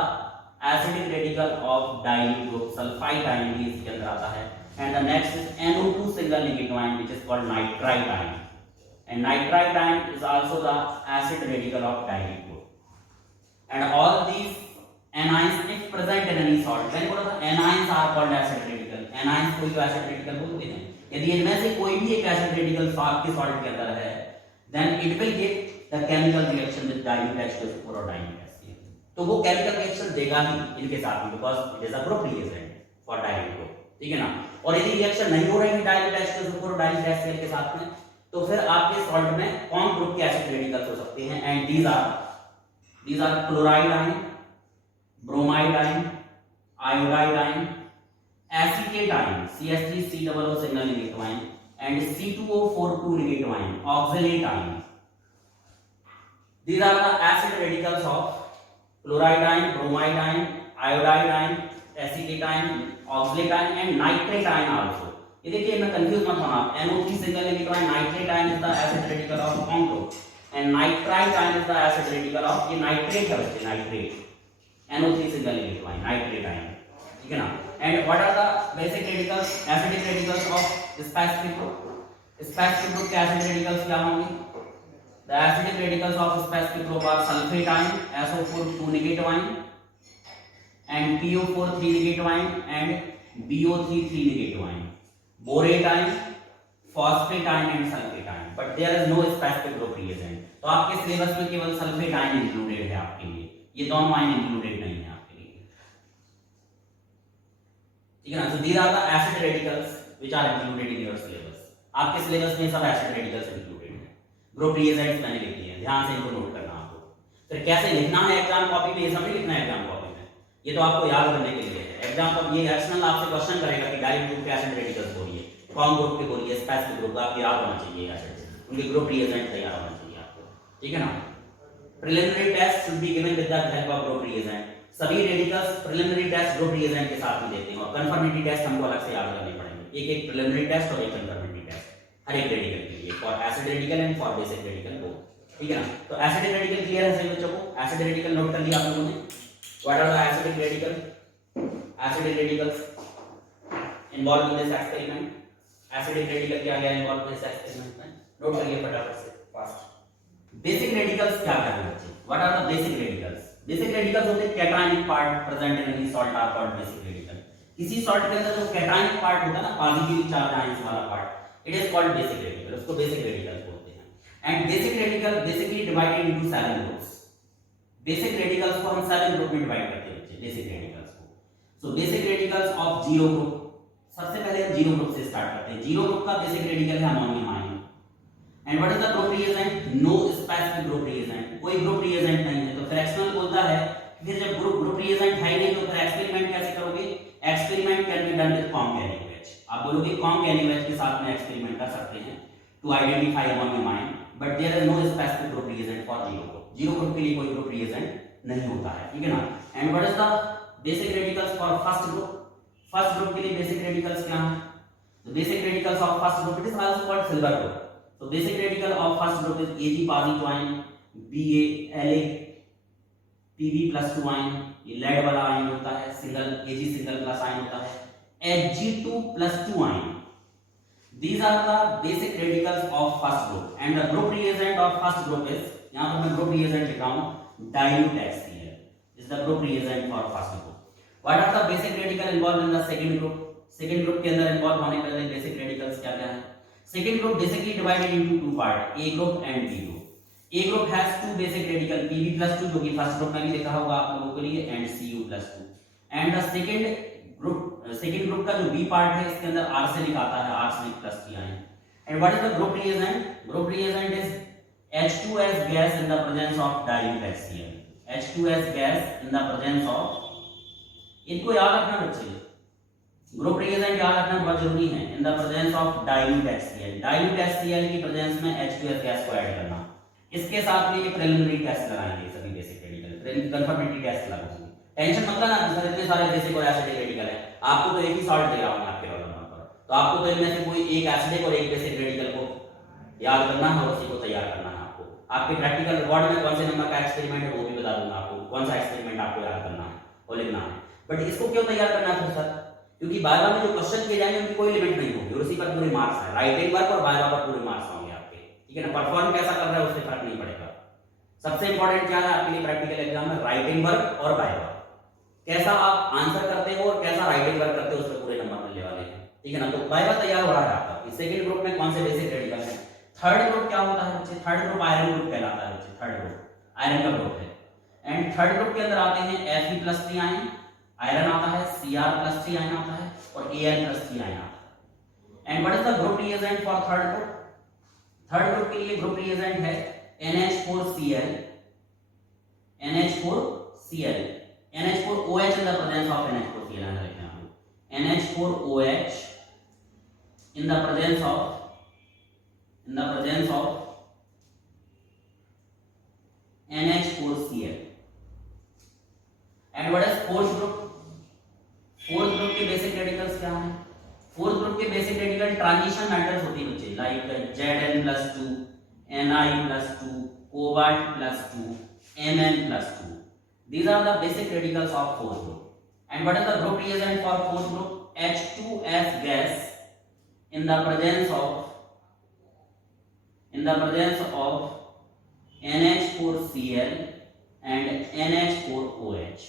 acidic radical of dilute group, sulfite ion भी इसके अंदर आता है। And the next is NO2 single negative ion, which is called nitrite ion, and nitrite ion is also the acid radical of dilute group। And all these anions if present in any salt, मैंने बोला था anions are called acid radical, anions को जो acid radical बोलते हैं, यदि इनमें से कोई भी एक acid radical आपके salt के अंदर है then it will give the chemical reaction with dilute H2SO4 or dilute HCl, तो वो chemical reaction देगा ही इनके साथ में because it is a group reagent for dilute group, ठीक है ना। और यदि रिएक्शन नहीं हो रही है dilute H2SO4 और dilute HCl के साथ में तो फिर आपके सॉल्ट में कौन ग्रुप के एसिड रेडिकल्स हो सकते हैं? And these are chloride ion, bromide ion, iodide ion, acetate ion CH3COO single negative ion and C2O42 negative ion, oxalate ion. These are the acid radicals of chloride ion, bromide ion, iodide ion, acetate ion, oxalate ion and nitrate ion also. ये देखिए मैं confuse मत होना, NO3 single negative ion, nitrate ion is the acid radical of कौन group and nitrite ion is the acid radical of, ये nitrate है बच्चे, nitrate, NO3 single negative ion, nitrate ion, ठीक है ना। And what are the basic radicals, acidic radicals of specific group? Specific group के acid radicals क्या होंगे? The acidic radicals of specific group are sulfate ion, SO4 negative ion, and PO4 negative ion, and BO3 negative ion, borate ion, phosphate ion, and sulfate ion. But there is no specific group reagent. तो आपके syllabus में केवल sulfate ion included है आपके लिए, ये दोनों ion included नहीं है आपके लिए, ठीक है ना। So these are the acid radicals which are included in your syllabus. आपके सिलेबस में सब एसिड रेडिकल्स इंक्लूडेड हैं, ग्रुप रिएजेंट्स मैंने लिख दिए हैं, ध्यान से इनको नोट करना आपको। फिर कैसे लिखना है एग्जाम कॉपी में, ये सब नहीं लिखना है एग्जाम कॉपी में, ये तो आपको याद करने के लिए है। एग्जाम कॉपी ये एक्शनल आपसे क्वेश्चन करेगा कि डायरेक्ट ग्रुप के एसिड रेडिकल्स बोलिए, कौन ग्रुप के बोलिए, स्पेसिफिक ग्रुप आपको याद होना चाहिए, एसिड उनके ग्रुप रिएजेंट तैयार होना चाहिए आपको, ठीक है ना। Preliminary test should be given with the help of group reagent, सभी radicals preliminary test group reagent के साथ में देते हैं और कंफर्मेटरी टेस्ट हमको अलग से याद करने पड़ेंगे, एक एक प्रिलिमिनरी टेस्ट और एक कंफर्मेटरी टेस्ट हर एक रेडिकल के लिए, for acid radical and for basic radical को, ठीक है ना। तो एसिडिक रेडिकल क्लियर है सभी बच्चों को? एसिडिक रेडिकल नोट कर लिया आप लोगों ने? What are the acidic radical? Acidic radicals involve in this experiment, acidic radical क्या है इन्वॉल्व इन दिस एक्सपेरिमेंट में, नोट करिए फटाफट से फास्ट। बेसिक रेडिकल्स क्या है बच्चे? What are the basic radicals? Basic radicals होते हैं cationic part present in any salt are called basic radical. किसी सॉल्ट के अंदर जो कैटायनिक पार्ट होता है ना, पॉजिटिव चार्ज आयंस वाला part, it is called basic radical, उसको बेसिक रेडिकल बोलते हैं। And basic radical basically divided into 7 groups. Basic radicals को हम 7 ग्रुप में डिवाइड करते हैं बच्चे, बेसिक रेडिकल्स को। So basic radicals of zero group, सबसे पहले हम जीरो ग्रुप से स्टार्ट करते हैं। जीरो ग्रुप का बेसिक रेडिकल है ammonium ion. And what is the group reagent? No specific group reagent, कोई ग्रुप रिएजेंट नहीं है। तो फिर एक्सटर्नल बोलता है फिर जब ग्रुप रिएजेंट है नहीं तो फिर एक्सपेरिमेंट कैसे करोगे? Experiment can be done with कॉम कैनिवेज। आप बोलोगे कॉम कैनिवेज के साथ में एक्सपेरिमेंट कर सकते हैं to identify ammonium ion, but there is no specific group reagent for zero group. Zero group के लिए कोई ग्रुप रिएजेंट नहीं होता है, ठीक है ना। And what is the basic radicals for first group? First group के लिए बेसिक रेडिकल्स क्या हैं? The basic radicals of first group, it is also called silver group. So basic radical of first group is Ag positive ion, Ba La Pb plus 2 ion, ये lead वाला ion होता है, single Ag single plus ion होता है, Hg2 plus 2 ion. These are the basic radicals of first group. And the group reagent of first group is, यहाँ पर मैं group reagent लिख रहा हूँ, dilute HCl is the group reagent for first group. What are the basic radical involved in the second group? Second group के अंदर involve होने वाले बेसिक रेडिकल्स क्या क्या है? Second group basically divided into two part, A group and B group. A group has two basic radical Pb+2 जो कि first group में भी देखा होगा आप लोगों के लिए, and Cu+2। And the second group का जो बी पार्ट है इसके अंदर आर्सेनिक आता है, arsenic +3 ion. And what is the group reagent? Group reagent is H2S gas in the presence of dilute HCl। H2S gas in the presence of, इनको याद रखना बच्चे, ग्रुप रिएजेंट याद रखना बहुत जरूरी है। In the presence of dilute HCl, dilute HCl की प्रेजेंस में H2S गैस को ऐड करना। इसके साथ में ये प्रिलिमिनरी टेस्ट लगाएंगे सभी बेसिक रेडिकल, कंफर्मेटरी टेस्ट लगाएंगे। टेंशन मत लेना सर इतने सारे बेसिक और एसिडिक रेडिकल है, आपको तो एक ही सॉल्ट दे रहा हूं आपके रोल नंबर पर, तो आपको तो इनमें से कोई एक एसिडिक और एक बेसिक रेडिकल को याद करना है और उसी को तैयार करना है। आपको आपके प्रैक्टिकल रिकॉर्ड में कौन से नंबर का एक्सपेरिमेंट है वो भी बता दूंगा आपको, कौन सा एक्सपेरिमेंट आपको याद करना है और लिखना है। बट इसको क्यों तैयार करना है सर? क्योंकि बार बार में जो क्वेश्चन किए जाएंगे उनकी कोई लिमिट नहीं होगी और उसी पर पूरे मार्क्स है। राइटिंग वर्क और बार बार पर पूरे मार्क्स होंगे आपके, ठीक है ना। परफॉर्म कैसा कर रहा है उससे फर्क नहीं पड़ेगा। सबसे इंपॉर्टेंट क्या है आपके लिए प्रैक्टिकल एग्जाम में? राइटिंग वर्क और बाय कैसा आप आंसर करते हो और कैसा राइटिंग वर्क करते हो, उस पर पूरे नंबर मिलने वाले हैं, ठीक है ना। तो बाय तैयार हो रहा है आपका। सेकंड ग्रुप में कौन से बेसिक रेडिकल है? थर्ड ग्रुप क्या होता है बच्चे? थर्ड ग्रुप आयरन ग्रुप कहलाता है बच्चे। थर्ड ग्रुप आयरन का ग्रुप है। एंड थर्ड ग्रुप के अंदर आते हैं Fe+3 आयन, आयरन आता है, Cr+3 आयन आता है और Al+3 आयन आता है। And what is the group reagent for third group? Third group के लिए ग्रुप रिएजेंट है NH4Cl, NH4Cl, NH4OH in the presence of NH4Cl है लिखना है, NH4OH in the presence of NH4Cl. And what is fourth group? Fourth group के basic radicals क्या हैं? Fourth group के बेसिक रेडिकल ट्रांजिशन मेटल्स होती है बच्चे, like Zn+2, Ni+2, Cobalt+2, Mn+2. These are the basic radicals of fourth group. And what is the group reagent for fourth group? H2S gas in the presence of NH4Cl and NH4OH.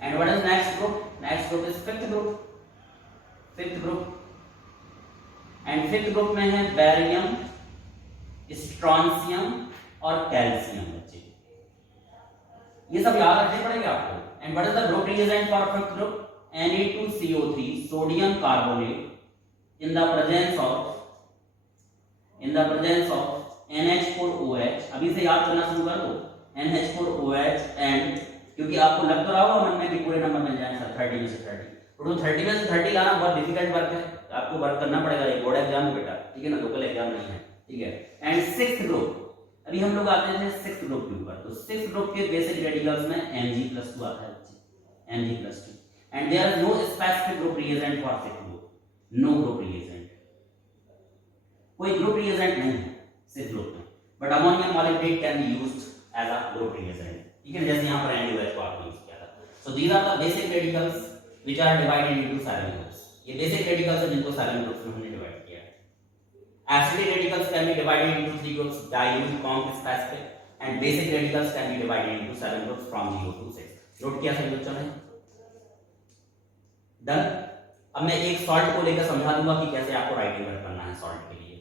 And what is next group? Next group is fifth group. And fifth group में है barium, strontium और calcium बच्चे, ये सब याद रखने पड़ेंगे आपको। And what is the group reagent for fifth group? Na2CO3 sodium carbonate in the presence of NH4OH। अभी से याद करना शुरू कर दो, NH4OH। एंड क्योंकि आपको लग तो रहा होगा मन में कि पूरे नंबर मिल जाएंगे सर 30 में से 30, तो 30 में से 30 लाना बहुत डिफिकल्ट वर्क है, आपको वर्क करना पड़ेगा। ये बोर्ड एग्जाम है बेटा, ठीक है ना, लोकल एग्जाम नहीं है, ठीक है। एंड सिक्स्थ ग्रुप, अभी हम लोग आते हैं सिक्स्थ ग्रुप के ऊपर। तो सिक्स्थ ग्रुप के बेसिक रेडिकल्स में Mg+2 आता है, Mg+2। And there is no specific group reagent for sixth group, no group reagent, कोई ग्रुप रिएजेंट नहीं है सिक्स्थ ग्रुप में, but ammonium molecule can be used as a group reagent, ठीक है, जैसे यहां पर NaOH को आपने यूज किया था। So these are the basic radicals which are divided into 7 groups. ये बेसिक रेडिकल्स हैं जिनको 7 ग्रुप्स में हमने डिवाइड किया है। Acidic radicals can be divided into 3 groups: dilute, comp, specific, and basic radicals can be divided into 7 groups from 0 to 6. Note किया सभी बच्चों ने? डन। अब मैं एक सॉल्ट को लेकर समझा दूंगा कि कैसे आपको राइटिंग वर्क करना है सॉल्ट के लिए।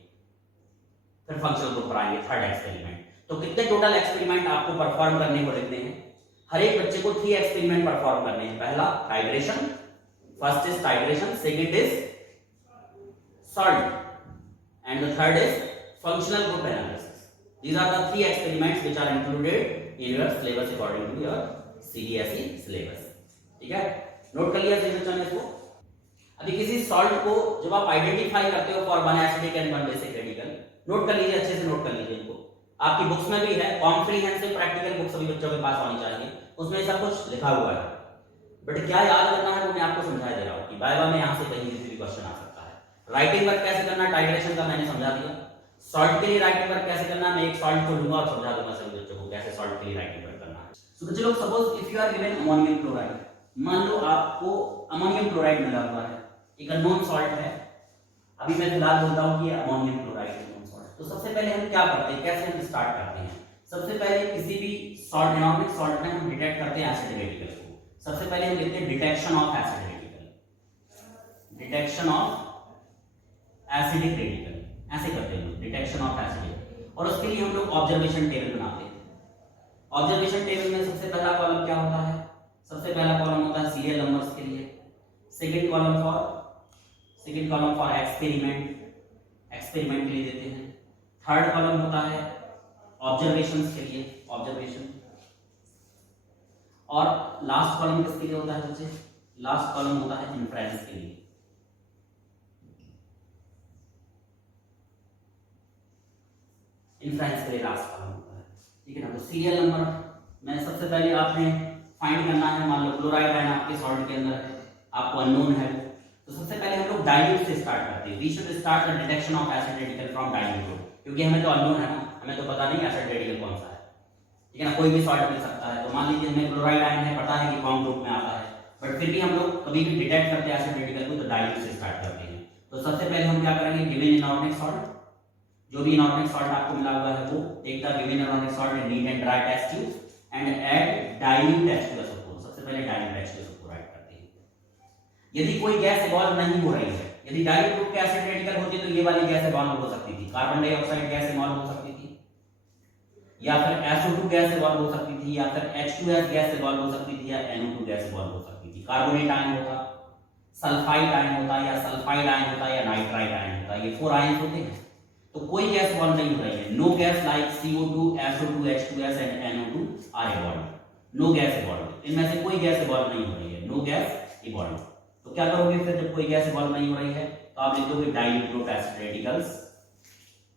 फिर फंक्शनल ग्रुप पर आएंगे, थर्ड एक्सपेरिमेंट। तो कितने टोटल एक्सपेरिमेंट आपको परफॉर्म करने को लिखते हैं? हर एक बच्चे को 3 एक्सपेरिमेंट परफॉर्म करने हैं। पहला titration, first is titration, second is salt and the third is functional group analysis. These are the 3 experiments which are included in your syllabus according to your CBSE syllabus. ठीक है, note कर लिया सही बच्चों ने इसको। अभी किसी सॉल्ट को जब आप आइडेंटिफाई करते हो for one acidic and one basic radical, note कर लीजिए, अच्छे से नोट कर लीजिए इनको। आपकी बुक्स में भी है, कॉम्प्रिहेंसिव प्रैक्टिकल बुक सभी बच्चों के पास होनी चाहिए, उसमें सब कुछ लिखा हुआ है। बट क्या याद रखना है वो मैं आपको समझा दे रहा हूँ कि वाइवा में यहाँ से कहीं भी क्वेश्चन आ सकता है। राइटिंग वर्क कैसे करना, टाइट्रेशन का मैंने समझा दिया। सॉल्ट के लिए राइटिंग वर्क कैसे करना है, मैं एक सॉल्ट को लूंगा और समझा दूंगा सभी बच्चों को कैसे सॉल्ट के लिए राइटिंग वर्क करना है। सो बच्चे लोग, suppose if you are given ammonium chloride, मान लो आपको अमोनियम क्लोराइड मिला हुआ है, एक अननोन सॉल्ट है। अभी मैं फिलहाल बोलता हूँ कि अमोनियम क्लोराइड अननोन सॉल्ट। तो सबसे पहले हम क्या करते हैं, कैसे हम स्टार्ट करते हैं? सबसे पहले किसी भी सॉल्ट, इनऑर्गेनिक सॉल्ट में हम डिटेक्ट करते हैं एसिड रेडिकल को। सबसे पहले हम लिखते हैं detection of acid radical, detection of acidic radical, ऐसे करते हैं डिटेक्शन ऑफ एसिड। और उसके लिए हम लोग ऑब्जर्वेशन टेबल बनाते हैं। ऑब्जर्वेशन टेबल में सबसे पहला कॉलम क्या होता है? सबसे पहला कॉलम होता है सीरियल नंबर्स के लिए, second column for experiment, experiment के लिए देते हैं। थर्ड कॉलम होता है ऑब्जर्वेशंस के लिए, ऑब्जर्वेशन। और लास्ट कॉलम किसके लिए होता है बच्चे? लास्ट कॉलम होता है इन्फ्रेंस के लिए। इन्फ्रेंस के लिए लास्ट कॉलम होता है, ठीक है ना। तो सीरियल नंबर में सबसे पहले आपने फाइंड करना है, मान लो क्लोराइड आयन आपके सॉल्ट के अंदर है, आपको अननोन है वो। तो सबसे पहले हम लोग डाइल्यूट से स्टार्ट करते हैं। We should start the detection of acid radical from dilute, क्योंकि हमें तो अननोन है ना, हमें तो पता नहीं एसिड रेडिकल कौन सा है, ठीक है ना। कोई भी सॉल्ट मिल सकता है। तो मान लीजिए हमें क्लोराइड आयन है, पता है कि कौन ग्रुप में आता है, बट फिर भी हम लोग कभी भी डिटेक्ट करते हैं एसिड रेडिकल को तो डाइल्यूट से स्टार्ट करते हैं। तो सबसे पहले हम क्या करेंगे, गिवन इनऑर्गेनिक सॉल्ट, जो भी इनऑर्गेनिक सॉल्ट आपको मिला हुआ है वो take the given inorganic salt in neat and dry test tube and add dilute H2SO4। सबसे पहले डाइल्यूट H2SO4 ऐड करते हैं। यदि कोई गैस इवॉल्व नहीं हो रही है, यदि डाइल्यूट ग्रुप के एसिड रेडिकल होते तो ये वाली गैस इवॉल्व हो सकती थी, कार्बन डाइऑक्साइड गैस इवॉल्व हो सकती थी, या फिर SO2 गैस इवॉल्व हो सकती थी, या फिर H2S गैस इवॉल्व हो सकती थी, या NO2 गैस इवॉल्व हो सकती थी। कार्बोनेट आयन होता, सल्फाइड आयन होता, या सल्फाइड आयन होता, या नाइट्राइड आयन होता, ये 4 आयन होते हैं। तो कोई गैस इवॉल्व नहीं हो रही है। No gas like CO2, SO2, H2S and NO2 are evolve. No gas evolve, इनमें से कोई गैस इवॉल्व नहीं हो रही है, नो गैस इवॉल्व। तो क्या करोगे फिर जब कोई गैस इवॉल्व नहीं हो रही है? तो आप लिख दोगे dilute group acid radicals,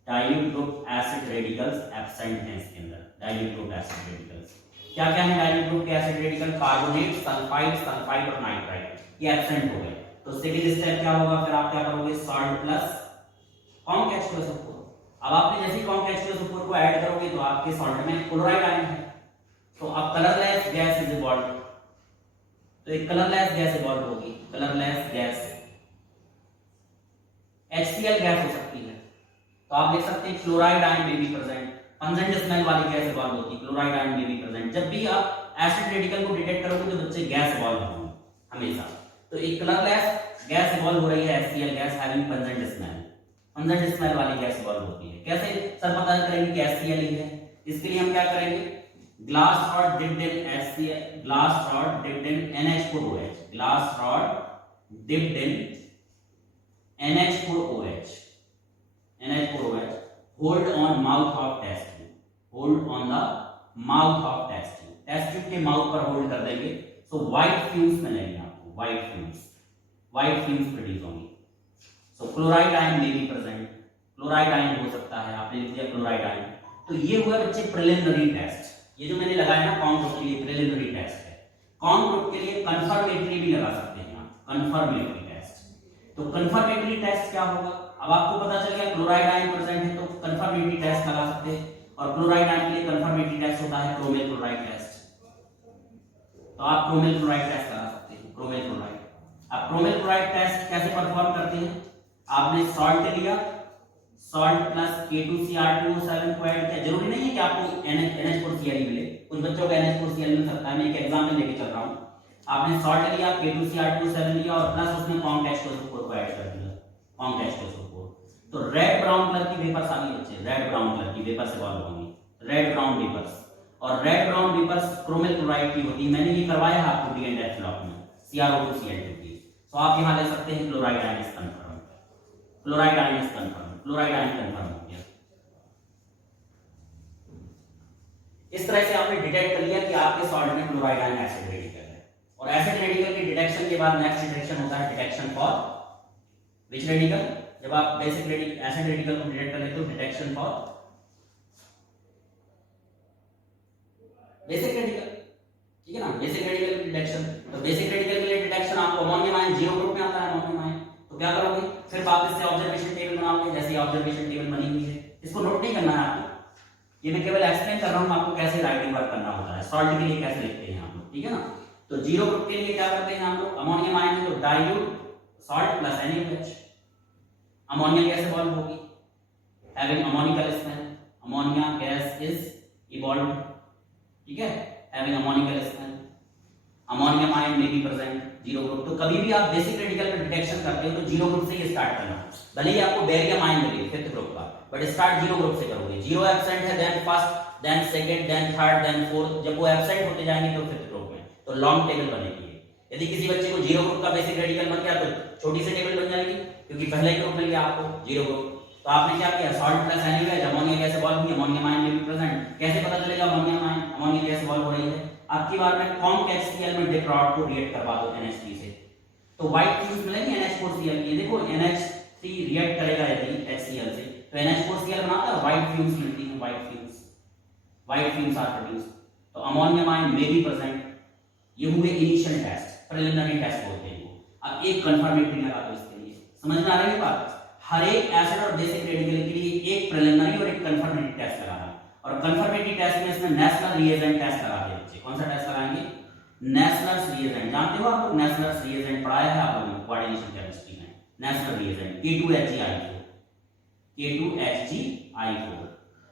dilute group acid radicals absent हैं इसके अंदर। डाइल्यूट ग्रुप एसिड रेडिकल्स क्या क्या है? डाइल्यूट ग्रुप के acid radical carbonate, sulphide, sulphide और नाइट्राइड, ये एब्सेंट हो गए। तो सेकंड स्टेप क्या होगा? फिर आप क्या करोगे? Salt plus conc H2SO4। अब आपने जैसे कॉन्क H2SO4 को ऐड करोगे तो आपके सॉल्ट में क्लोराइड आयन है, तो अब कलरलेस गैस इज इवॉल्व। तो एक कलरलेस गैस इवॉल्व होगी, कलरलेस गैस HCl गैस हो सकती है। तो आप देख सकते हैं क्लोराइड आयन में भी प्रेजेंट, पंजेंट स्मेल वाली गैस इवॉल्व होती है, क्लोराइड आयन में भी प्रेजेंट। जब भी आप एसिड रेडिकल को डिटेक्ट करोगे तो बच्चे गैस इवॉल्व होंगी हमेशा। तो एक कलरलेस गैस इवॉल्व हो रही है, HCl gas having pungent smell, pungent smell वाली गैस इवॉल्व होती है। कैसे सर पता करेंगे कि HCl ही है? इसके लिए हम क्या करेंगे? Glass rod dipped in HCl, glass rod dipped in NH4OH, glass rod dipped in NH4OH, NH4OH, hold on mouth of test tube, hold on the mouth of test tube, test tube के mouth पर hold कर देंगे। सो white fumes मिलेंगे आपको, white fumes produce होंगी। सो chloride ion में भी present, chloride ion हो सकता है, आपने लिख दिया क्लोराइड आयन। तो ये हुआ बच्चे प्रिलिमिनरी टेस्ट। ये जो मैंने लगाया ना कॉन्क ग्रुप के लिए प्रिलिमिनरी टेस्ट है। कॉन्क ग्रुप के लिए कंफर्मेटरी भी लगा सकते हैं आप, कंफर्मेटरी टेस्ट। तो कंफर्मेटरी टेस्ट क्या होगा? अब आपको पता चल गया क्लोराइड आयन प्रेजेंट है तो कंफर्मेटरी टेस्ट लगा सकते हैं। और क्लोराइड आयन के लिए कंफर्मेटरी टेस्ट होता है क्रोमेल क्लोराइड टेस्ट। तो आप क्रोमेल क्लोराइड टेस्ट लगा सकते हैं, क्रोमेल क्लोराइड। अब क्रोमेल क्लोराइड टेस्ट कैसे परफॉर्म करते हैं? आपने सॉल्ट लिया, सॉल्ट प्लस K2Cr2O7 को ऐड किया। जरूरी नहीं है कि आपको NH4Cl मिले, कुछ बच्चों को NH4Cl मिल सकता है। मैं एक एग्जांपल लेके चल रहा हूं। आपने सॉल्ट लिया, K2Cr2O7 लिया और प्लस उसमें कॉन्क H2SO4 को ऐड कर दिया, कॉन्क H2SO4। तो रेड ब्राउन कलर की वेपर्स आ गई बच्चे, रेड ब्राउन कलर की वेपर्स इवॉल्व होंगी, रेड ब्राउन वेपर्स। और red brown vapours chromyl chloride की होती है, मैंने ये करवाया है आपको डी&एफ ब्लॉक में, CrO2Cl2 की। तो आप यहाँ ले सकते हैं chloride ion is confirm, chloride ion is confirm, chloride ion confirm हो गया। इस तरह से आपने डिटेक्ट कर लिया कि आपके सॉल्ट में क्लोराइड आयन एसिड रेडिकल है। और एसिड रेडिकल के डिटेक्शन के बाद नेक्स्ट डिटेक्शन होता है डिटेक्शन फॉर विच रेडिकल। जब आप बेसिक एसिड रेडिकल को डिटेक्ट कर लेते हो, डिटेक्शन फॉर बेसिक रेडिकल, ठीक है ना, बेसिक रेडिकल की डिटेक्शन। तो बेसिक रेडिकल के लिए डिटेक्शन आपको अमोनियम आयन 0 ग्रुप में आता है, अमोनियम आयन। तो क्या करोगे, फिर वापस से ऑब्जर्वेशन टेबल बनाओगे, जैसे ऑब्जर्वेशन टेबल बनी हुई है। इसको नोट नहीं करना है आपको, ये मैं केवल एक्सप्लेन कर रहा हूं आपको कैसे राइटिंग वर्क करना होता है, सॉल्ट के लिए कैसे लिखते हैं हम लोग, ठीक है ना। तो 0 ग्रुप के लिए क्या करते हैं हम लोग, अमोनियम आयन है तो dilute salt plus NaOH, ammonia gas evolve होगी having ammoniacal smell, ammonia gas is evolve, ठीक है, having ammoniacal smell, ammonium ion में बी प्रेजेंट 0 ग्रुप। तो कभी भी आप बेसिक रेडिकल में डिटेक्शन करते हो तो 0 ग्रुप से ही स्टार्ट करना, भले ही आपको बेरियम आयन मिले 5th ग्रुप का, बट स्टार्ट 0 ग्रुप से करोगे। 0 एब्सेंट है, then first, then second, then third, then fourth, जब वो एब्सेंट होते जाएंगे तो 5th ग्रुप में, तो लॉन्ग टेबल बनेगी। यदि किसी बच्चे को 0 ग्रुप का बेसिक रेडिकल बन गया तो छोटी सी टेबल बन जाएगी, क्योंकि पहले ग्रुप मिल गया आपको 0 ग्रुप। तो आपने क्या किया, salt plus NaOH, ammonia gas evolve हुई, अमोनियम आयन में भी प्रेजेंट। कैसे पता चलेगा अमोनिया गैस इवॉल्व हो रही है, आपकी बार में कॉन्क HCl में डिप्रॉड को रिएक्ट करवा दो NH3 से, तो व्हाइट फ्यूज मिलेंगे NH4Cl की। देखो NH3 रिएक्ट करेगा यदि HCl से तो NH4Cl बनाता है, व्हाइट फ्यूज मिलती है, व्हाइट फ्यूज आर प्रोड्यूस। तो अमोनियम आयन में भी प्रेजेंट। ये हुए इनिशियल टेस्ट, प्रिलिमिनरी टेस्ट बोलते हैं वो। अब एक कंफर्मेटरी लगा दो इसके लिए, समझ में आ रही है बात। हर एक एसिड और बेसिक रेडिकल के लिए एक प्रिलिमिनरी और एक कंफर्मेटरी टेस्ट लगाना, और कंफर्मेटरी टेस्ट में इसमें नेशनल रिएजेंट टेस्ट लगाते हैं बच्चे। कौन सा टेस्ट लगाएंगे, नेशनल रिएजेंट। जानते हो आप लोग नेशनल रिएजेंट पढ़ाया है आप लोगों ने कोऑर्डिनेशन केमिस्ट्री में, नेशनल रिएजेंट K2HgI4, K2HgI4।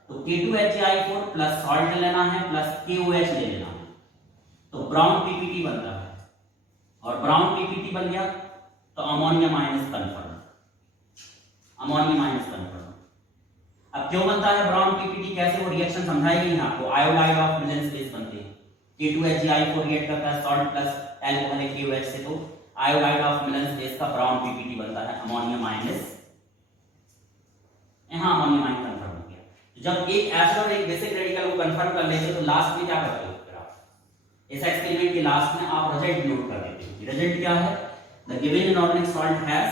तो K2HgI4 प्लस सॉल्ट लेना है प्लस KOH ले लेना है, तो ब्राउन PPT बनता है, और ब्राउन PPT बन गया तो ammonium ion is confirm, ammonium ion is confirm. अब क्यों बनता है ब्राउन PPT, कैसे वो रिएक्शन समझाई गई है आपको, आयोडाइड ऑफ मिलेंस बेस बनते हैं। K2HgI4 रिएक्ट करता है सॉल्ट प्लस अल्कोहल KOH से, तो आयोडाइड ऑफ मिलेंस बेस का ब्राउन PPT बनता है, अमोनियम आयन इज, यहां अमोनियम आयन कंफर्म हो गया। जब एक एसिड और एक बेसिक रेडिकल को कंफर्म कर लेते हो तो लास्ट में क्या करते हो, इस एक्सपेरिमेंट के लास्ट में आप रिजल्ट नोट कर देते हो। रिजल्ट क्या है, the given inorganic salt has,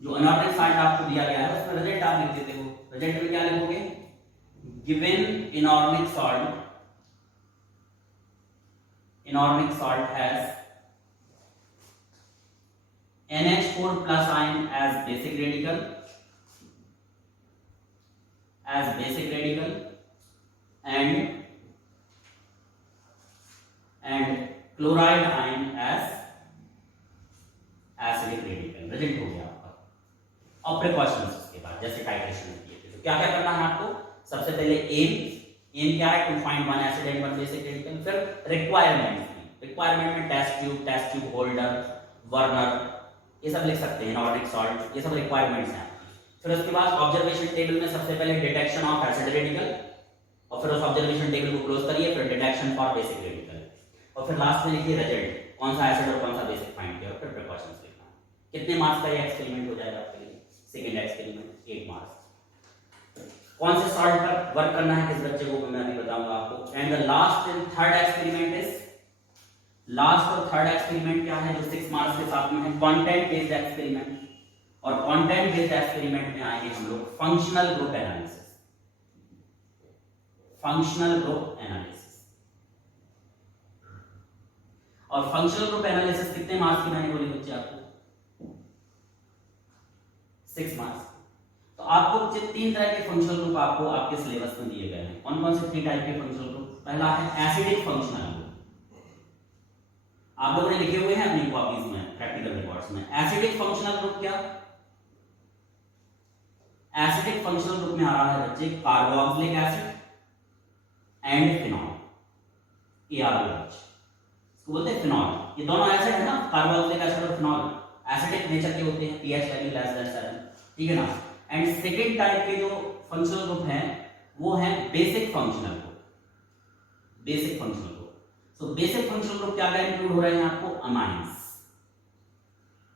जो इनऑर्गेनिक सॉल्ट आपको दिया गया है उसमें रिजल्ट आप लिख देते हो। रिजल्ट में क्या लिखोगे, given inorganic salt has NH4 plus ion as basic radical, and chloride ion as acidic radical। Result हो गया आपका। और प्रिकॉशंस उसके बाद जैसे टाइट्रेशन होती है, तो क्या क्या करना है आपको, सबसे पहले एम क्या है, to find one acid and one basic radical. फिर रिक्वायरमेंट में टेस्ट ट्यूब होल्डर, वर्नर, ये सब लिख सकते हैं, नॉर्डिक सॉल्ट, ये सब रिक्वायरमेंट्स हैं। फिर उसके बाद ऑब्जर्वेशन टेबल में सबसे पहले डिटेक्शन ऑफ एसिड रेडिकल, और फिर उस ऑब्जर्वेशन टेबल को क्लोज करिए, फिर डिटेक्शन फॉर बेसिक रेडिकल, और फिर लास्ट में लिखिए रिजल्ट, कौन सा एसिड और कौन सा बेसिक फाइंड किया, और फिर प्रिकॉशंस लिखना। कितने मार्क्स का ये एक्सपेरिमेंट हो जाएगा आपके लिए, सेकंड एक्सपेरिमेंट 8 मार्क्स। कौन से सॉल्ट पर वर्क करना है किस बच्चे को मैं अभी बताऊंगा आपको। And the last and third experiment is, last और थर्ड एक्सपेरिमेंट क्या है जो 6 मार्क्स के साथ में है, कंटेंट बेस्ड एक्सपेरिमेंट। और कंटेंट बेस्ड एक्सपेरिमेंट में आएंगे हम लोग functional group analysis, functional group analysis. और फंक्शनल ग्रुप एनालिसिस कितने मार्क्स की मैंने बोली बच्चे आपको, 6 मार्क्स। तो आपको बच्चे 3 तरह के फंक्शनल ग्रुप आपको आपके सिलेबस में दिए गए हैं। कौन कौन से 3 टाइप के फंक्शनल ग्रुप, पहला है एसिडिक फंक्शनल ग्रुप, आप लोगों ने लिखे हुए हैं अपनी कॉपीज में, प्रैक्टिकल रिकॉर्ड्स में। एसिडिक फंक्शनल ग्रुप क्या, एसिडिक फंक्शनल ग्रुप में आ रहा है बच्चे carboxylic acid and phenol, AROH, इसको बोलते हैं फिनॉल। ये दोनों एसिड है ना, कार्बोक्सिलिक एसिड और फिनॉल, एसिडिक नेचर के होते हैं, pH वैल्यू लेस देन 7। ठीक है ना। एंड सेकेंड टाइप के जो फंक्शनल ग्रुप हैं वो है basic functional group, basic functional group. So basic functional group क्या क्या इंक्लूड हो रहे हैं आपको, amines,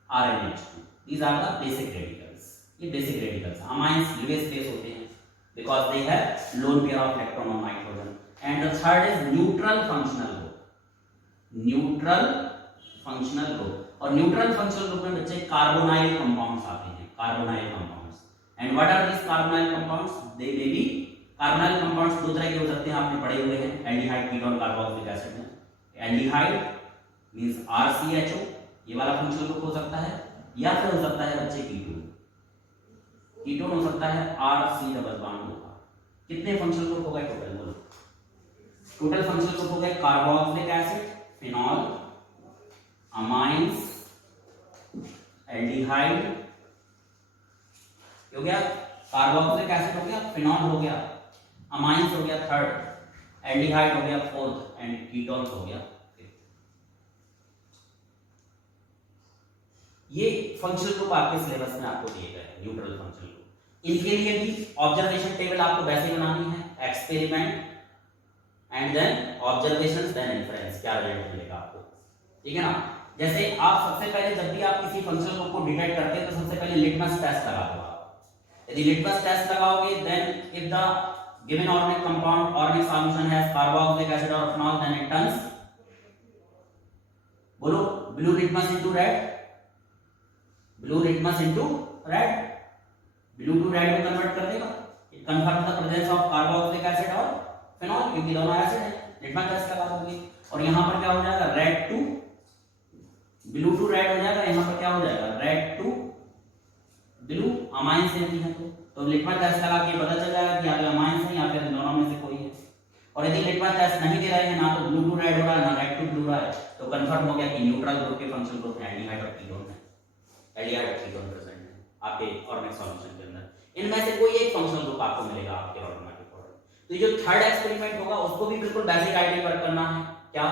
RNH2, these are the basic radicals, ये basic radicals. Amines US base होते हैं because they have lone pair of electron on nitrogen. And the third is neutral functional group, neutral functional group। और neutral functional group में बच्चे carbonyl compounds आते हैं, carbonyl compounds. And what are this carbonyl compounds, they may be, carbonyl compounds दो तरह के हो सकते हैं, आपने पढ़े हुए हैं, एल्डिहाइड, कीटोन, कार्बोक्सिलिक एसिड में। एल्डिहाइड मींस RCHO, ये वाला फंक्शनल ग्रुप हो सकता है, या फिर हो सकता है बच्चे कीटोन, कीटोन हो सकता है RC डबल बॉन्ड होगा। कितने फंक्शनल ग्रुप हो गए टोटल, बोलो। टोटल फंक्शनल ग्रुप हो गए carboxylic acid, phenol, amines, aldehyde हो गया, कार्बोक्सिलिक एसिड हो गया, फिनॉल हो गया, अमाइंस हो गया थर्ड, एल्डिहाइड हो गया फोर्थ, एंड कीटोन्स हो गया फिफ्थ। ये फंक्शनल ग्रुप आपके सिलेबस में आपको दिए गए हैं, न्यूट्रल फंक्शनल ग्रुप। इनके लिए भी ऑब्जर्वेशन टेबल आपको वैसे बनानी है, experiment and then observations then inference, क्या रिजल्ट मिलेगा आपको, ठीक है ना। जैसे आप सबसे पहले जब भी आप किसी फंक्शनल ग्रुप को डिटेक्ट करते हैं तो सबसे पहले लिटमस टेस्ट लगाओगे आप। यदि लिटमस टेस्ट लगाओगे then if the given organic compound, organic solution has carboxylic acid और फिनॉल, देन इट टर्न्स, बोलो, blue litmus into red, blue litmus into red, blue to red में कन्वर्ट कर देगा। It confirms the presence of carboxylic acid और phenol, क्योंकि दोनों acid है। Litmus test लगा दोगे और यहां पर क्या हो जाएगा, red to blue to red हो जाएगा, यहां पर क्या हो जाएगा, रेड टू ब्लू, अमाइंस है तो लिटमस टेस्ट लगा के पता चल जाएगा कि या तो अमाइंस है या फिर दोनों में से कोई है। और यदि लिटमस टेस्ट नहीं दे रहे हैं, ना तो ब्लू टू रेड हो रहा है ना रेड टू ब्लू रहा है, तो कंफर्म हो गया कि न्यूट्रल ग्रुप के फंक्शनल ग्रुप में एल्डिहाइड और कीटोन है, एल्डिहाइड और कीटोन प्रेजेंट है आपके ऑर्गेनिक सॉल्यूशन के अंदर। इनमें से कोई एक फंक्शनल ग्रुप आपको मिलेगा आपके ऑर्गेनिक प्रोडक्ट। तो ये जो थर्ड एक्सपेरिमेंट होगा उसको भी बिल्कुल बेसिक आइडिया पर करना है। क्या,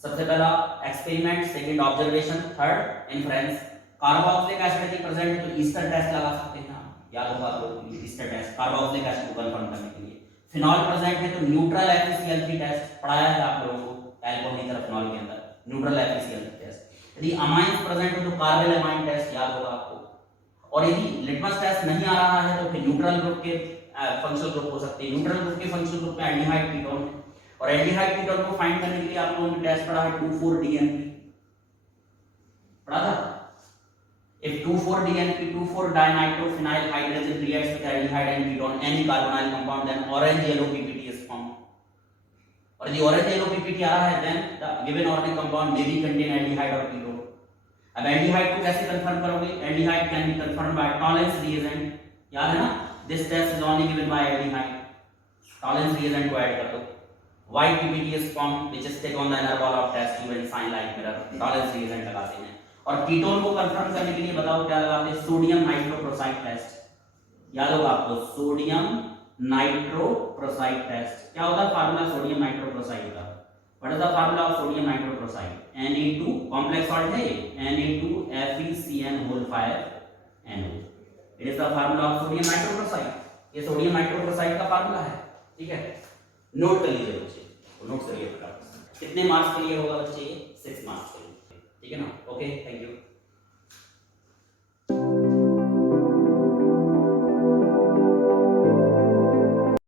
सबसे पहला experiment, second observation, third inference. Carboxylic acid यदि प्रेजेंट है तो ईस्टर टेस्ट लगा सकते हैं आप, याद होगा आपको ईस्टर टेस्ट, कार्बोक्सिलिक एसिड को कंफर्म करने के लिए। फिनॉल प्रेजेंट है तो न्यूट्रल FeCl3 टेस्ट पढ़ाया है आप लोगों को एल्कोहल तरफ फिनॉल के अंदर, न्यूट्रल FeCl3 टेस्ट। यदि अमाइंस प्रेजेंट हो तो कार्बेल अमाइन टेस्ट, याद होगा आपको। और यदि लिटमस टेस्ट नहीं आ रहा है तो फिर न्यूट्रल ग्रुप के फंक्शनल ग्रुप हो सकते हैं। न्यूट्रल ग्रुप के फंक्शनल ग्रुप में एल्डिहाइड, कीटोन है, और एल्डिहाइड कीटोन को फाइंड करने के लिए आप लोगों ने टेस्ट पढ़ा है 2,4-DNP, पढ़ा था। If 2,4-DNP, 2,4-dinitrophenyl hydrogen reacts with aldehyde and ketone, any carbonyl compound, then orange yellow PPT is formed. और यदि orange yellow PPT आ रहा है then the given organic compound may be contain aldehyde or ketone. अब aldehyde को कैसे confirm करोगे, aldehyde can be confirmed by Tollens reagent, याद है ना, this test is only given by aldehyde, Tollens reagent को ऐड कर दो। White PPT is formed which is stick on the inner wall of test tube and shine like mirror, Tollens reagent लगाते हैं। और ketone को confirm करने के लिए बताओ क्या लगाते हैं, सोडियम नाइट्रोप्रोसाइड टेस्ट, याद होगा आपको, सोडियम नाइट्रोप्रोसाइड टेस्ट। क्या होता है फार्मूला सोडियम नाइट्रोप्रोसाइड का, what is the formula of sodium nitroprusside, Na2 complex salt है ये, Na2FeCN(5NO), it is the formula of sodium nitroprusside, ये सोडियम नाइट्रोप्रोसाइड का फार्मूला है, ठीक है। नोट कर लीजिए बच्चे, नोट करिए फटाफट। कितने मार्क्स के लिए होगा बच्चे, ये 6 मार्क्स के लिए, ठीक है ना। Okay, thank you.